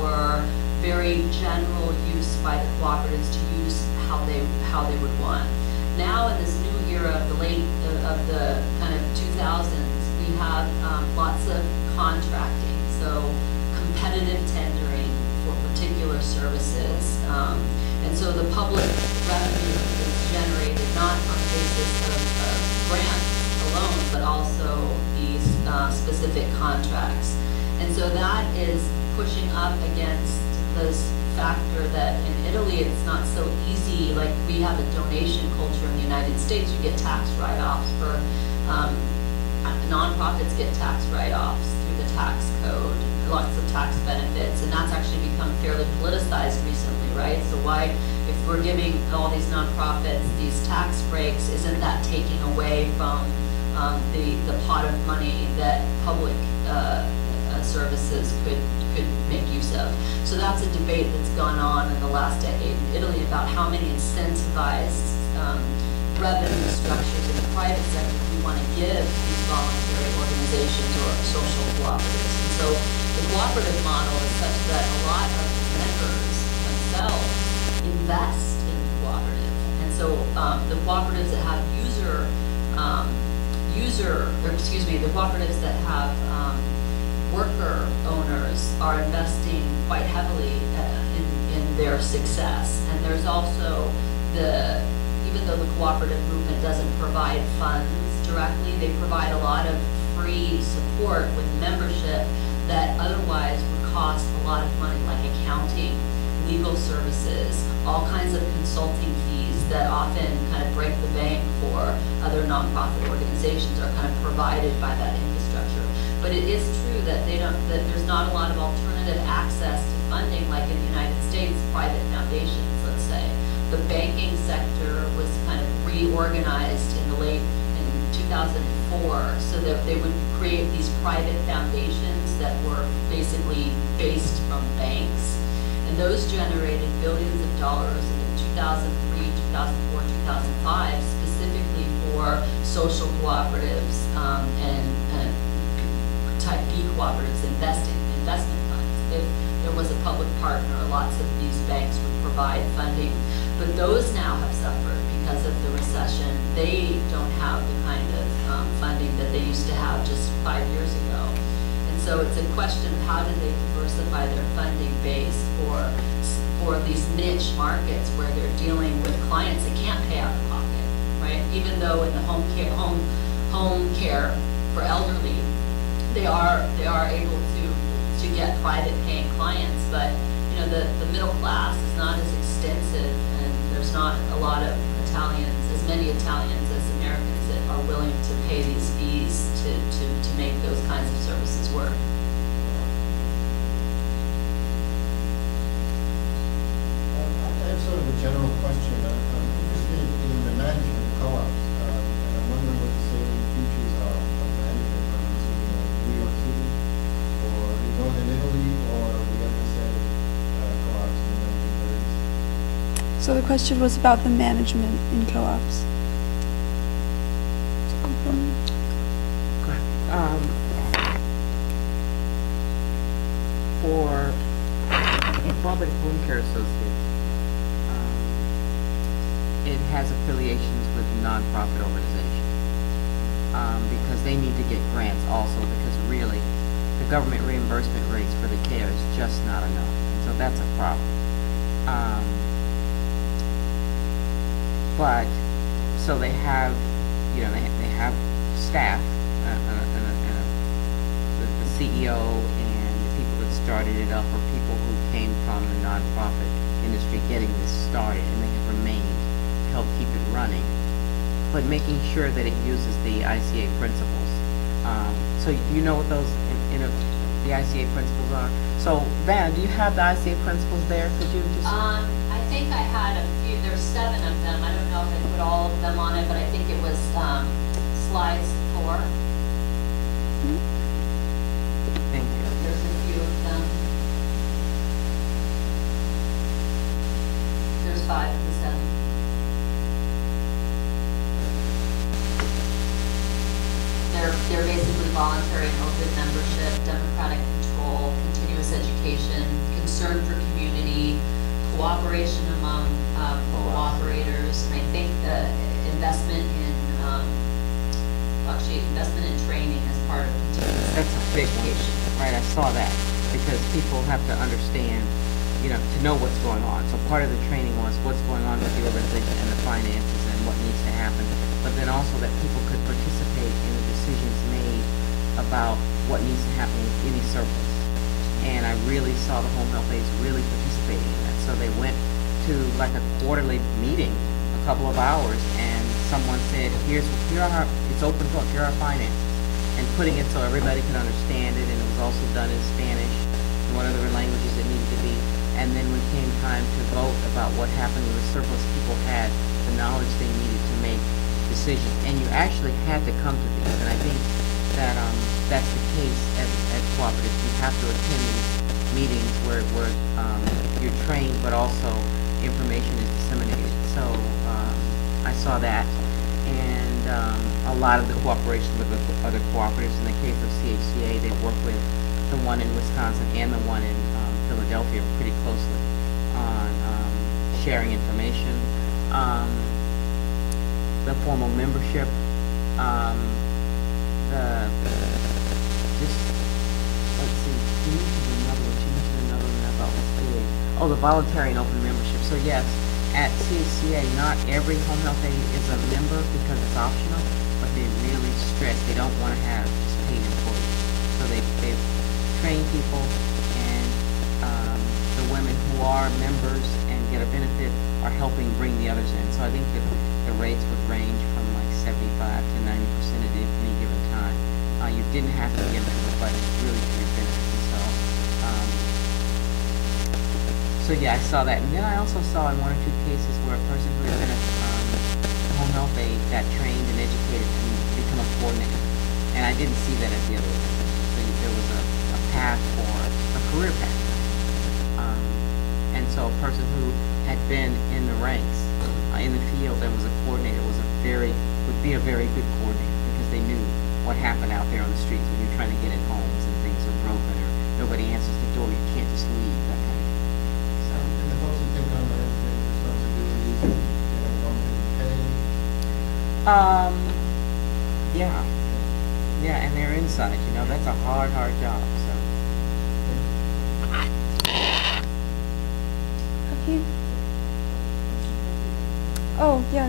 or very general use by the cooperatives to use how they would want. Now in this new era of the kind of 2000s, we have lots of contracting, so competitive tendering for particular services, and so the public revenue is generated not on the basis of grants alone, but also these specific contracts. And so that is pushing up against this factor that in Italy it's not so easy. Like, we have a donation culture in the United States. You get tax write-offs for nonprofits, get tax write-offs through the tax code, lots of tax benefits, and that's actually become fairly politicized recently, right? So why, if we're giving all these nonprofits these tax breaks, isn't that taking away from the pot of money that public services could make use of? So that's a debate that's gone on in the last decade in Italy about how many incentivized revenue structures in the private sector we want to give these voluntary organizations or social cooperatives. And so the cooperative model is such that a lot of the members themselves invest in the cooperative. And so the cooperatives that have the cooperatives that have worker owners are investing quite heavily in their success. And there's also even though the cooperative movement doesn't provide funds directly, they provide a lot of free support with membership that otherwise would cost a lot of money, like accounting, legal services, all kinds of consulting fees that often kind of break the bank for other nonprofit organizations are kind of provided by that infrastructure. But it is true that that there's not a lot of alternative access to funding, like in the United States, private foundations, let's say. The banking sector was kind of reorganized in 2004, so that they would create these private foundations that were basically based from banks, and those generated billions of dollars in 2003, 2004, 2005, specifically for social cooperatives and type B cooperatives, investment funds. If there was a public partner, lots of these banks would provide funding. But those now have suffered because of the recession. They don't have the kind of funding that they used to have just 5 years ago. And so it's a question of how do they diversify their funding base for these niche markets where they're dealing with clients that can't pay out of pocket, right? Even though in the home care for elderly, they are able to get private paying clients, but you know the middle class is not as extensive, and there's not a lot of as many Italians as Americans that are willing to pay these fees to make those kinds of services work. I have sort of a general question. I'm interested in the management of co-ops, and I'm wondering what the salient features are of management, whether it's in New York City, or in Northern Italy, or we ever said co-ops in the 1930s. So the question was about the management in co-ops. For Cooperative Home Care Associates, it has affiliations with nonprofit organizations because they need to get grants also, because really the government reimbursement rates for the care is just not enough. And so that's a problem. But so they have, you know, they have staff, the CEO and the people that started it up are people who came from the nonprofit industry getting this started, and they have remained to help keep it running, but making sure that it uses the ICA principles. So you know what those, the ICA principles are? So Vanna, do you have the ICA principles there? Could you just? I think I had a few, there's 7 of them. I don't know if I put all of them on it, but I think it was slides 4. Thank you. There's a few of them. There's 5 of the 7. They're basically voluntary and open membership, democratic control, continuous education, concern for community, cooperation among cooperators, and I think the investment in investment in training as part of continuous That's a big one, education. right? I saw that, because people have to understand, you know, to know what's going on. So part of the training was what's going on with the organization and the finances and what needs to happen, but then also that people could participate in the decisions made about what needs to happen with any surplus. And I really saw the home health aides really participating in that. So they went to like a quarterly meeting, a couple of hours, and someone said, here are our, it's open book, here are our finances, and putting it so everybody could understand it, and it was also done in Spanish and what other languages it needed to be. And then when it came time to vote about what happened with the surplus, people had the knowledge they needed to make decisions, and you actually had to come to these. And I think that that's the case at Cooperative. You have to attend these meetings where you're trained, but also information is disseminated. So I saw that, and a lot of the cooperation with the other cooperatives. In the case of CHCA, they work with the one in Wisconsin and the one in Philadelphia pretty closely on sharing information. The formal membership, let's see, you mentioned another one, I thought was big. Oh, the voluntary and open membership. So yes, at CHCA, not every home health aide is a member because it's optional, but they really stress they don't want to have just paid employees. So they've trained people, and the women who are members and get a benefit are helping bring the others in. So I think that the rates would range from like 75 to 90% at any given time. You didn't have to be a member, but it's really to your benefit. So yeah, I saw that. And then I also saw in 1 or 2 cases where a person who had been a home health aide got trained and educated and become a coordinator. And I didn't see that at the other organizations. So there was a path for a career path. And so a person who had been in the ranks, in the field, and was a coordinator would be a very good coordinator, because they knew what happened out there on the streets when you're trying to get in homes and things are broken, or the nobody answers the door, you can't just leave, that kind of thing. So, And the folks who take on management responsibilities and get a bump in pay. yeah, yeah, and they're inside, you know, that's a hard job, so. Have you? Oh, yeah.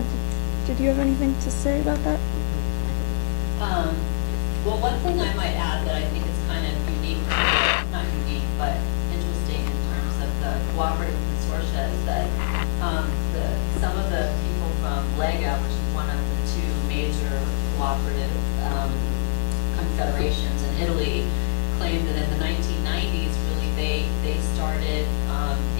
Did you have anything to say about that? Well, one thing I might add that I think is kind of unique, not unique, but interesting in terms of the cooperative consortia is that some of the people from Lega, which is one of the two major cooperative confederations in Italy, claimed that in the 1990s, really they started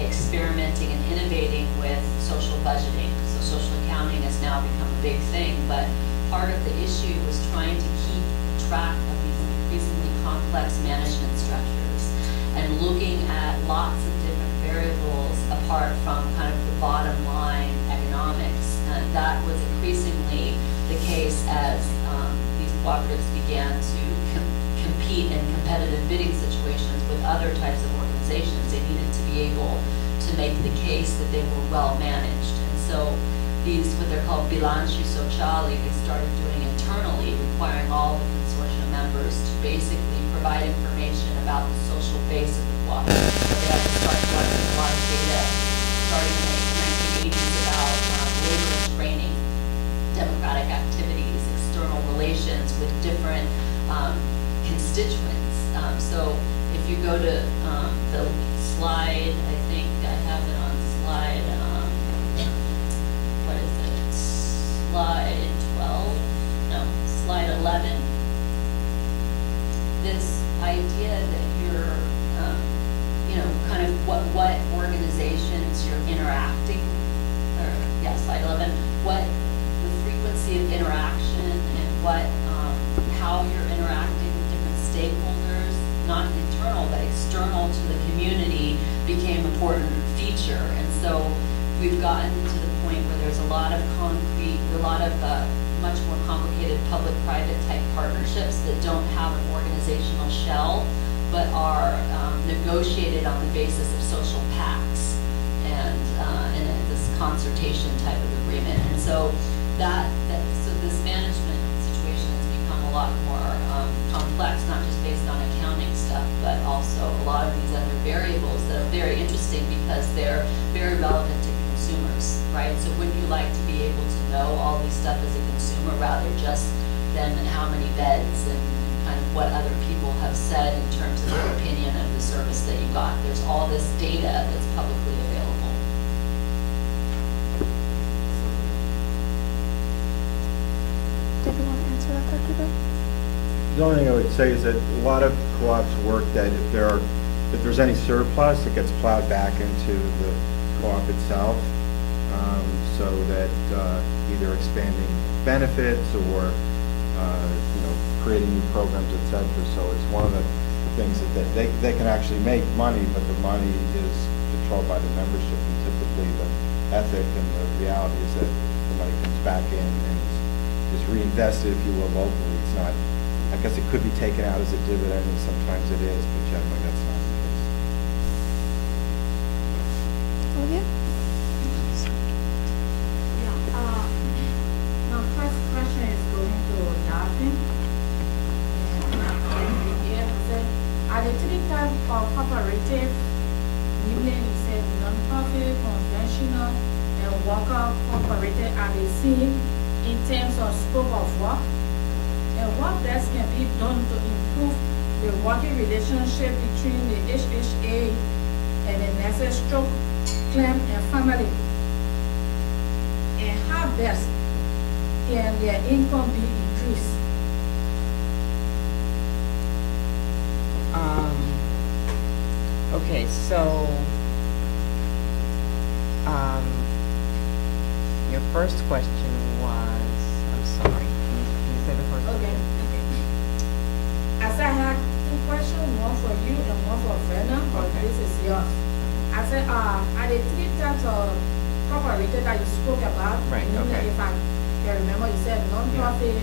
experimenting and innovating with social budgeting. So social accounting has now become a big thing, but part of the issue was trying to keep track of these increasingly complex management structures and looking at lots of different variables apart from kind of the bottom line economics. And that was increasingly the case as these cooperatives began to compete in competitive bidding situations with other types of organizations. They needed to be able to make the case that they were well managed. And so these, what they're called bilanci sociali, they started doing internally, requiring all the consortium members to basically provide information about the social base of the cooperative. So they had to start collecting a lot of data starting in the 1980s about labor and training, democratic activities, external relations with different constituents. So if you go to the slide, I think I have it on slide, what is it? Slide 12? No, slide 11. This idea that you're, you know, kind of what organizations you're interacting, or yeah, slide 11, what the frequency of interaction and what, how you're interacting with different stakeholders, not internal but external to the community, became an important feature. And so we've gotten to the point where there's a lot of concrete, a lot of much more complicated public-private type partnerships that don't have an organizational shell, but are negotiated on the basis of social pacts and this consultation type of agreement. And so so this management situation has become a lot more complex, not just based on accounting stuff, but also a lot of these other variables that are very interesting because they're very relevant to consumers, right? So wouldn't you like to be able to know all these stuff as a consumer rather just than how many beds and kind of what other people have said in terms of their opinion of the service that you got? There's all this data that's publicly available. Did you want to answer that, Dr. Bill? The only thing I would say is that a lot of co-ops work that if there's any surplus, it gets plowed back into the co-op itself, so that either expanding benefits or creating new programs, etc. So it's one of the things that they can actually make money, but the money is controlled by the membership, and typically the ethic and the reality is that the money comes back in and is reinvested, if you will, locally. It's not, I guess it could be taken out as a dividend, and sometimes it is, but generally that's not the case. Olivia? Yeah, my first question is going to Daphne. Are the three types of cooperative, namely you said non-profit, conventional, and worker cooperative, are the same in terms of scope of work? And what best can be done to improve the working relationship between the HHA and the nurses, stroke, claim, and family? And how best can their income be increased? Okay, so, your first question was, I'm sorry, can you say the first Okay. question? As I had two questions, one for you and one for Vanna, but Okay. this is yours. I said, are the three types of cooperative that you spoke about? Right, meaning okay. If I can remember, you said non-profit,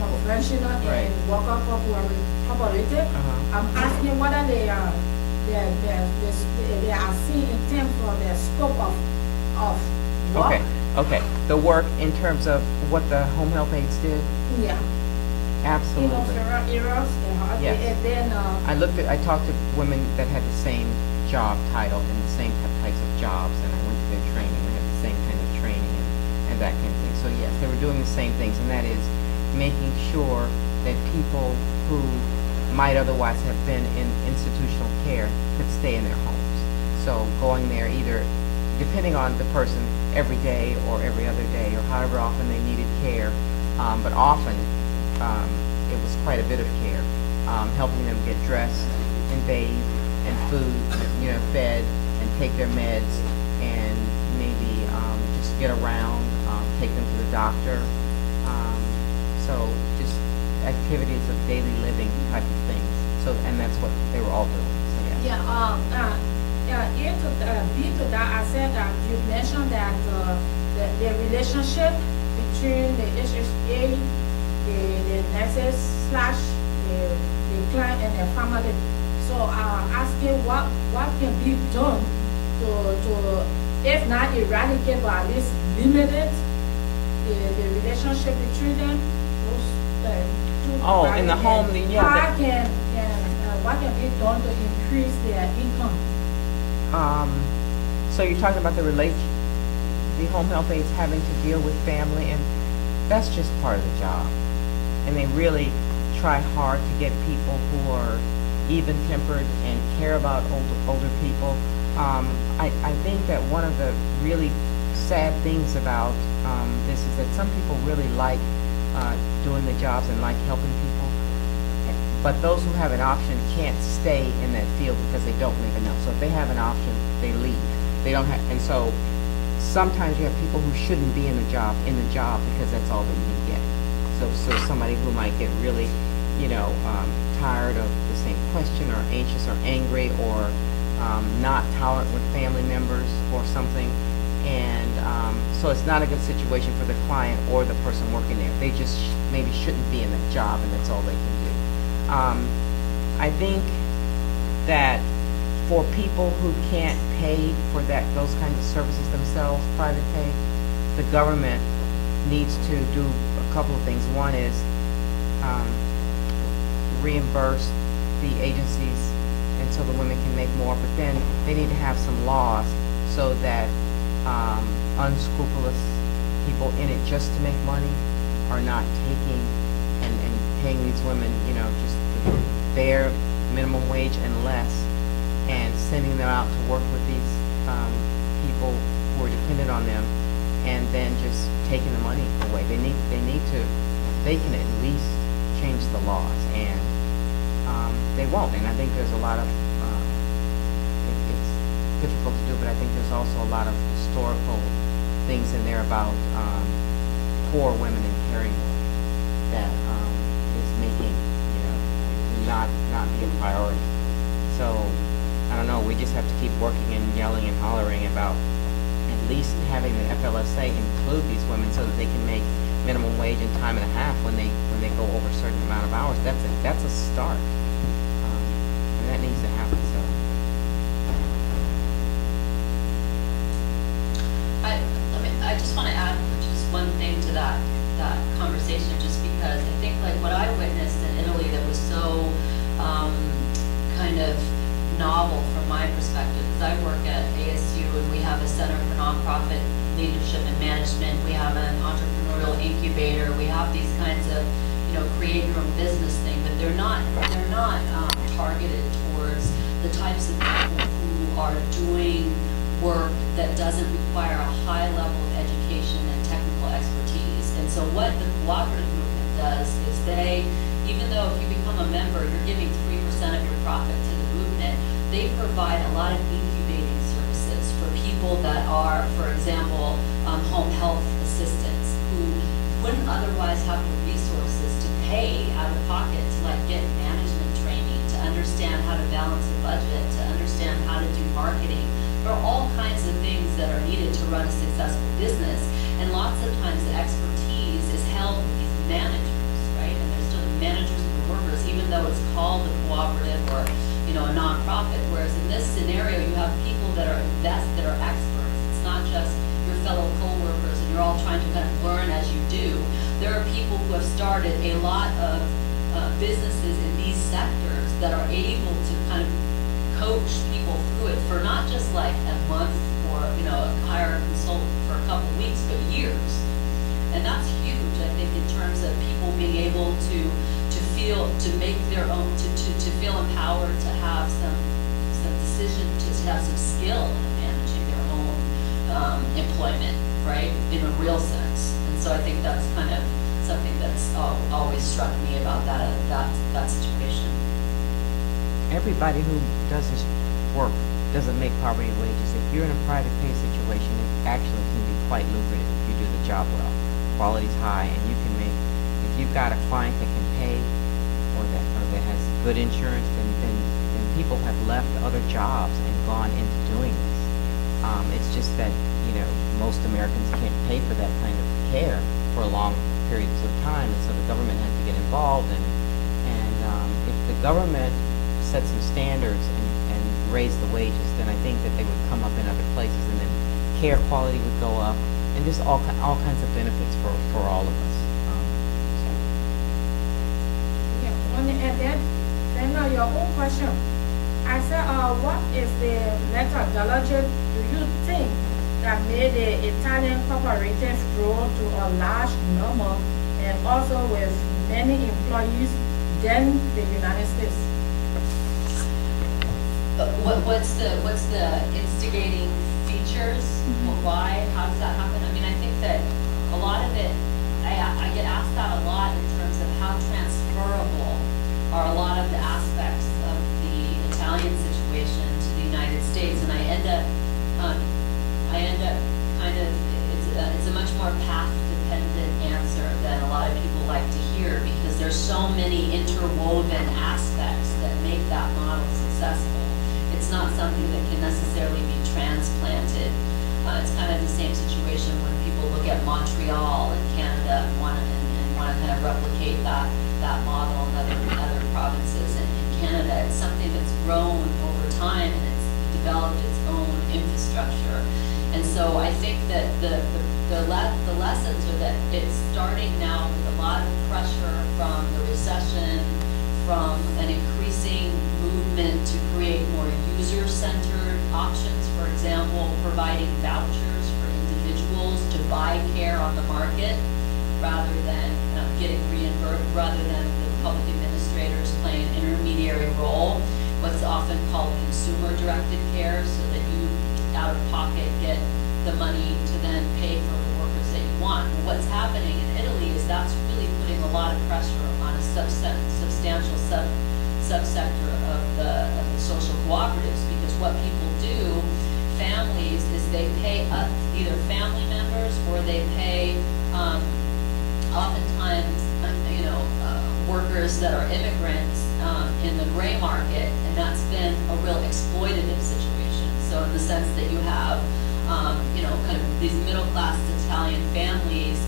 conventional, Right. and worker cooperative. Uh-huh. I'm asking whether they are they are seen in terms of the scope of work. Okay, okay. The work in terms of what the home health aides did? Yeah. Absolutely. Several areas, Yes. and then, I talked to women that had the same job title and the same types of jobs, and I went to their training, they had the same kind of training and that kind of thing. So yes, they were doing the same things, and that is making sure that people who might otherwise have been in institutional care could stay in their homes. So going there either, depending on the person, every day or every other day, or however often they needed care, but often it was quite a bit of care, helping them get dressed and bathed and food, fed and take their meds, and maybe just get around, take them to the doctor. So just activities of daily living type of things. So, and that's what they were all doing. So yeah. to that, I said that you mentioned that the relationship between the HHA, the nurses / the client and the family. So asking what can be done to if not eradicate, but at least limited the relationship between them. Those two Oh, in the parties, home, and yeah, what can be done to increase their income? So you're talking about the home health aides having to deal with family, and that's just part of the job. And they really try hard to get people who are even-tempered and care about older people. I think that one of the really sad things about this is that some people really like doing the jobs and like helping people, but those who have an option can't stay in that field because they don't make enough. So if they have an option, they leave. They don't have, and so sometimes you have people who shouldn't be in the job because that's all that you can get. So somebody who might get really, tired of the same question, or anxious or angry, or not tolerant with family members or something. And so it's not a good situation for the client or the person working there. They just maybe shouldn't be in that job, and that's all they can do. I think that for people who can't pay for those kinds of services themselves, private pay, the government needs to do a couple of things. One is reimburse the agencies, and so the women can make more, but then they need to have some laws so that unscrupulous people in it just to make money are not taking and paying these women, just the bare minimum wage and less, and sending them out to work with these people who are dependent on them, and then just taking the money away. They can at least change the laws, and they won't. And I think there's a lot of, it's difficult to do, but I think there's also a lot of historical things in there about poor women in caring work that is making, not be a priority. So, I don't know, we just have to keep working and yelling and hollering about at least having the FLSA include these women so that they can make minimum wage and time and a half when they go over a certain amount of hours. That's a start. And that needs to happen, so. I just want to add just one thing to that conversation, just because I think like what I witnessed in Italy that was so kind of novel from my perspective, because I work at ASU and we have a Center for Nonprofit Leadership and Management, we have an entrepreneurial incubator, we have these kinds of create your own business thing, but they're not targeted towards the types of people who are doing work that doesn't require a high level of education and technical expertise. And so what the cooperative movement does is even though if you become a member, you're giving 3% of your profit to the movement, they provide a lot of incubating services for people that are, for example, home health assistants who wouldn't otherwise have the resources to pay out of pocket to get management training, to understand how to balance a budget, to understand how to do marketing. There are all kinds of things that are needed to run a successful business, and lots of times the expertise is held with these managers, right? And they're still the managers of the workers, even though it's called a cooperative or, you know, a nonprofit. Whereas in this scenario, you have people that are that are experts. It's not just your fellow co-workers and you're all trying to kind of learn as you do. There are people who have started a lot of businesses in these sectors that are able to kind of coach people through it for not just like a month or, you know, hire a consultant for a couple weeks, but years. And that's huge, I think, in terms of people being able to feel, to make their own, to feel empowered, to have some decision, to have some skill in managing their own employment, right, in a real sense. And so I think that's kind of something that's always struck me about that situation. Everybody who does this work doesn't make poverty wages. If you're in a private pay situation, it actually can be quite lucrative if you do the job well. Quality's high, and you can make, if you've got a client that can pay or that has good insurance, then people have left other jobs and gone into doing this. It's just that, you know, most Americans can't pay for that kind of care for long periods of time, and so the government has to get involved. And if the government set some standards and raise the wages, then I think that they would come up in other places, and then care quality would go up, and just all kinds of benefits for all of us. Yeah, and then your own question. I said, what is the methodology do you think that made the Italian cooperative grow to a large number and also with many employees than the United States? What's the instigating features? Why? How does that happen? I mean, I think that a lot of it, I get asked that a lot in terms of how transferable are a lot of the aspects of the Italian situation to the United States, and I end up kind of, it's a much more path-dependent answer than a lot of people like to hear, because there's so many interwoven aspects that make that model successful. It's not something that can necessarily be transplanted. It's kind of the same situation when people look at Montreal in Canada and want to kind of replicate that model in other provinces. And in Canada, it's something that's grown over time and it's developed its own infrastructure. And so I think that the lessons are that it's starting now with a lot of pressure from the recession, from an increasing movement to create more user-centered options. For example, providing vouchers for individuals to buy care on the market rather than getting reimbursed, rather than the public administrators playing an intermediary role, what's often called consumer-directed care, so that you, out of pocket, get the money to then pay for the workers that you want. Well, what's happening in Italy is that's really putting a lot of pressure on a substantial subsector of the social cooperatives, because what people do, families, is they pay either family members or they pay oftentimes workers that are immigrants in the gray market, and that's been a real exploitative situation. So in the sense that you have kind of these middle class Italian families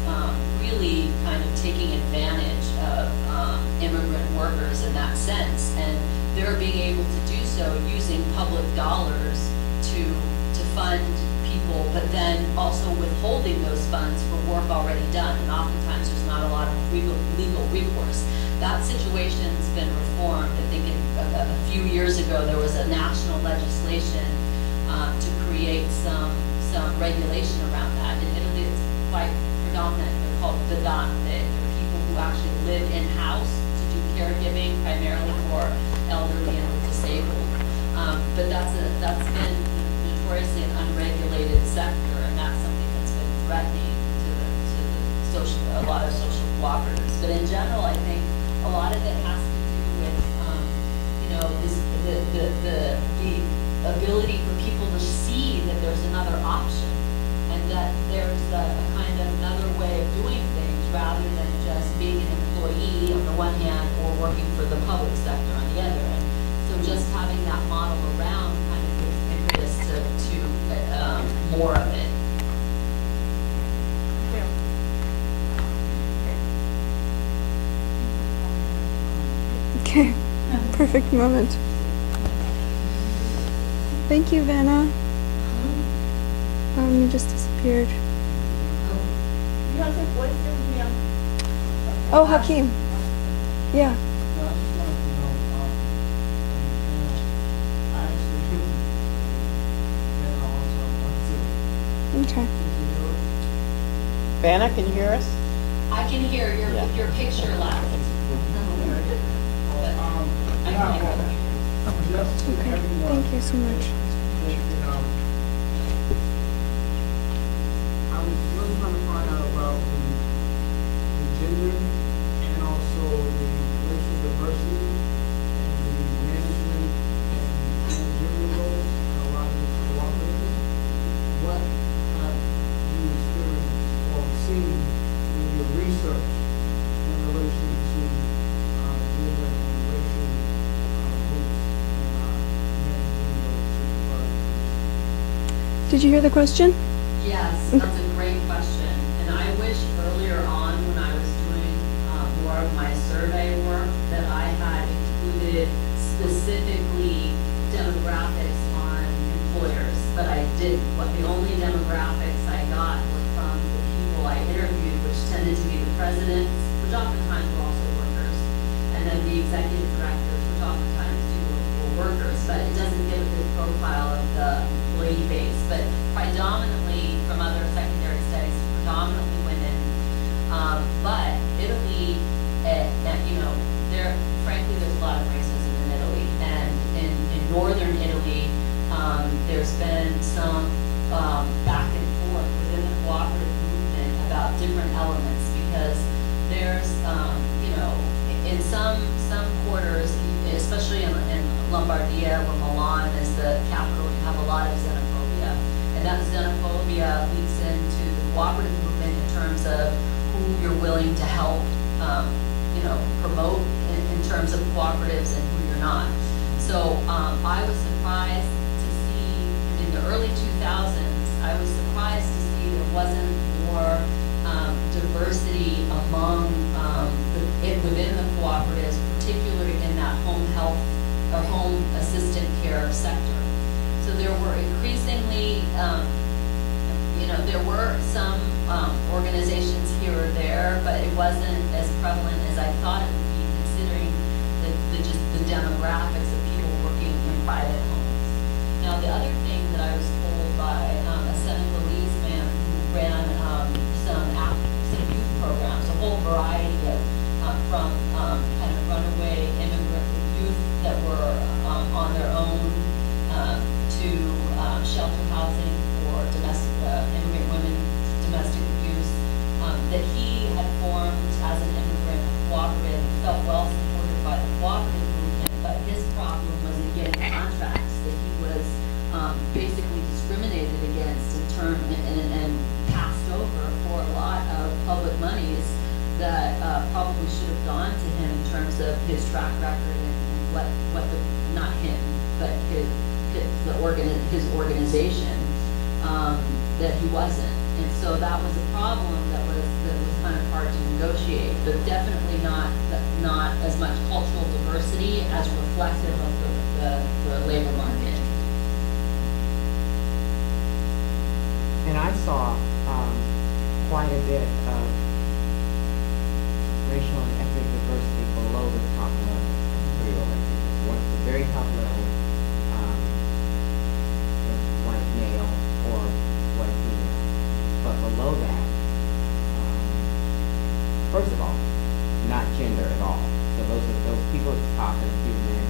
really kind of taking advantage of immigrant workers in that sense, and they're being able to do so using public dollars to fund people, but then also withholding those funds for work already done, and oftentimes there's not a lot of legal recourse. That situation's been reformed. I think a few years ago there was a national legislation to create some regulation around that. In Italy, it's quite predominant. They're called vedante. They're people who actually live in-house to do caregiving, primarily for elderly and disabled. But that's been notoriously an unregulated sector, and that's something that's been threatening to a lot of social cooperatives. But in general, I think a lot of it has to do with, is the ability for people to see that there's another option, and that there's a kind of another way of doing things rather than just being an employee on the one hand or working for the public sector on the other. And so just having that model around kind of gives impetus to more of it. Okay, perfect moment. Thank you, Vanna. You just disappeared. You have a question here. Oh, Hakeem. Yeah. No, I just wanted to know, I actually do that also want to. Okay. Vanna, can you hear us? I can hear Yeah. your picture left. Just to Okay. everyone. Thank you so much. I was really trying to find out about the gender and also the racial diversity and the management and managerial roles in a lot of the cooperatives. What have you experienced or seen in your research in relation to gender and racial groups and managerial supervisors? Did you hear the question? Yes, that's a great question. And I wish earlier on when I was doing more of my survey work that I had included specifically demographics on employers, but I didn't. The only demographics I got were from the people I interviewed, which tended to be the presidents, which oftentimes were also workers, and then the executive directors, which oftentimes too were workers, but it doesn't give a good profile of the employee base. But predominantly from other secondary studies, predominantly women. But Italy, frankly, there's a lot of racism in Italy. And in northern Italy, there's been some back and forth within the cooperative movement about different elements because there's, in some quarters, especially in Lombardia, where Milan is the capital, you have a lot of xenophobia. And that xenophobia leads into the cooperative movement in terms of who you're willing to help, promote in terms of cooperatives and who you're not. So I was surprised to see, in the early 2000s, I was surprised to see there wasn't more diversity among within the cooperatives, particularly in that home health or home assistant care sector. So there were increasingly, there were some organizations here or there, but it wasn't as prevalent as I thought it would be, considering the demographics of people working in private homes. Now, the other thing that I was told by a Senegalese man who ran some youth programs, a whole variety of from kind of runaway immigrant youth that were on their own to shelter housing for domestic immigrant women, domestic abuse, that he had formed as an immigrant a cooperative, felt well supported by the cooperative movement, but his problem wasn't getting contracts, that he was basically discriminated against in term and passed over for a lot of public monies that probably should have gone to him in terms of his track record and what the, not him, but his organization, that he wasn't. And so that was a problem that was kind of hard to negotiate, but definitely not as much cultural diversity as reflective of the labor market. And I saw quite a bit of racial and ethnic diversity below the top level for your organization. One at the very top level, white male or white female. But below that, first of all, not gender at all. So those people at the top and a few men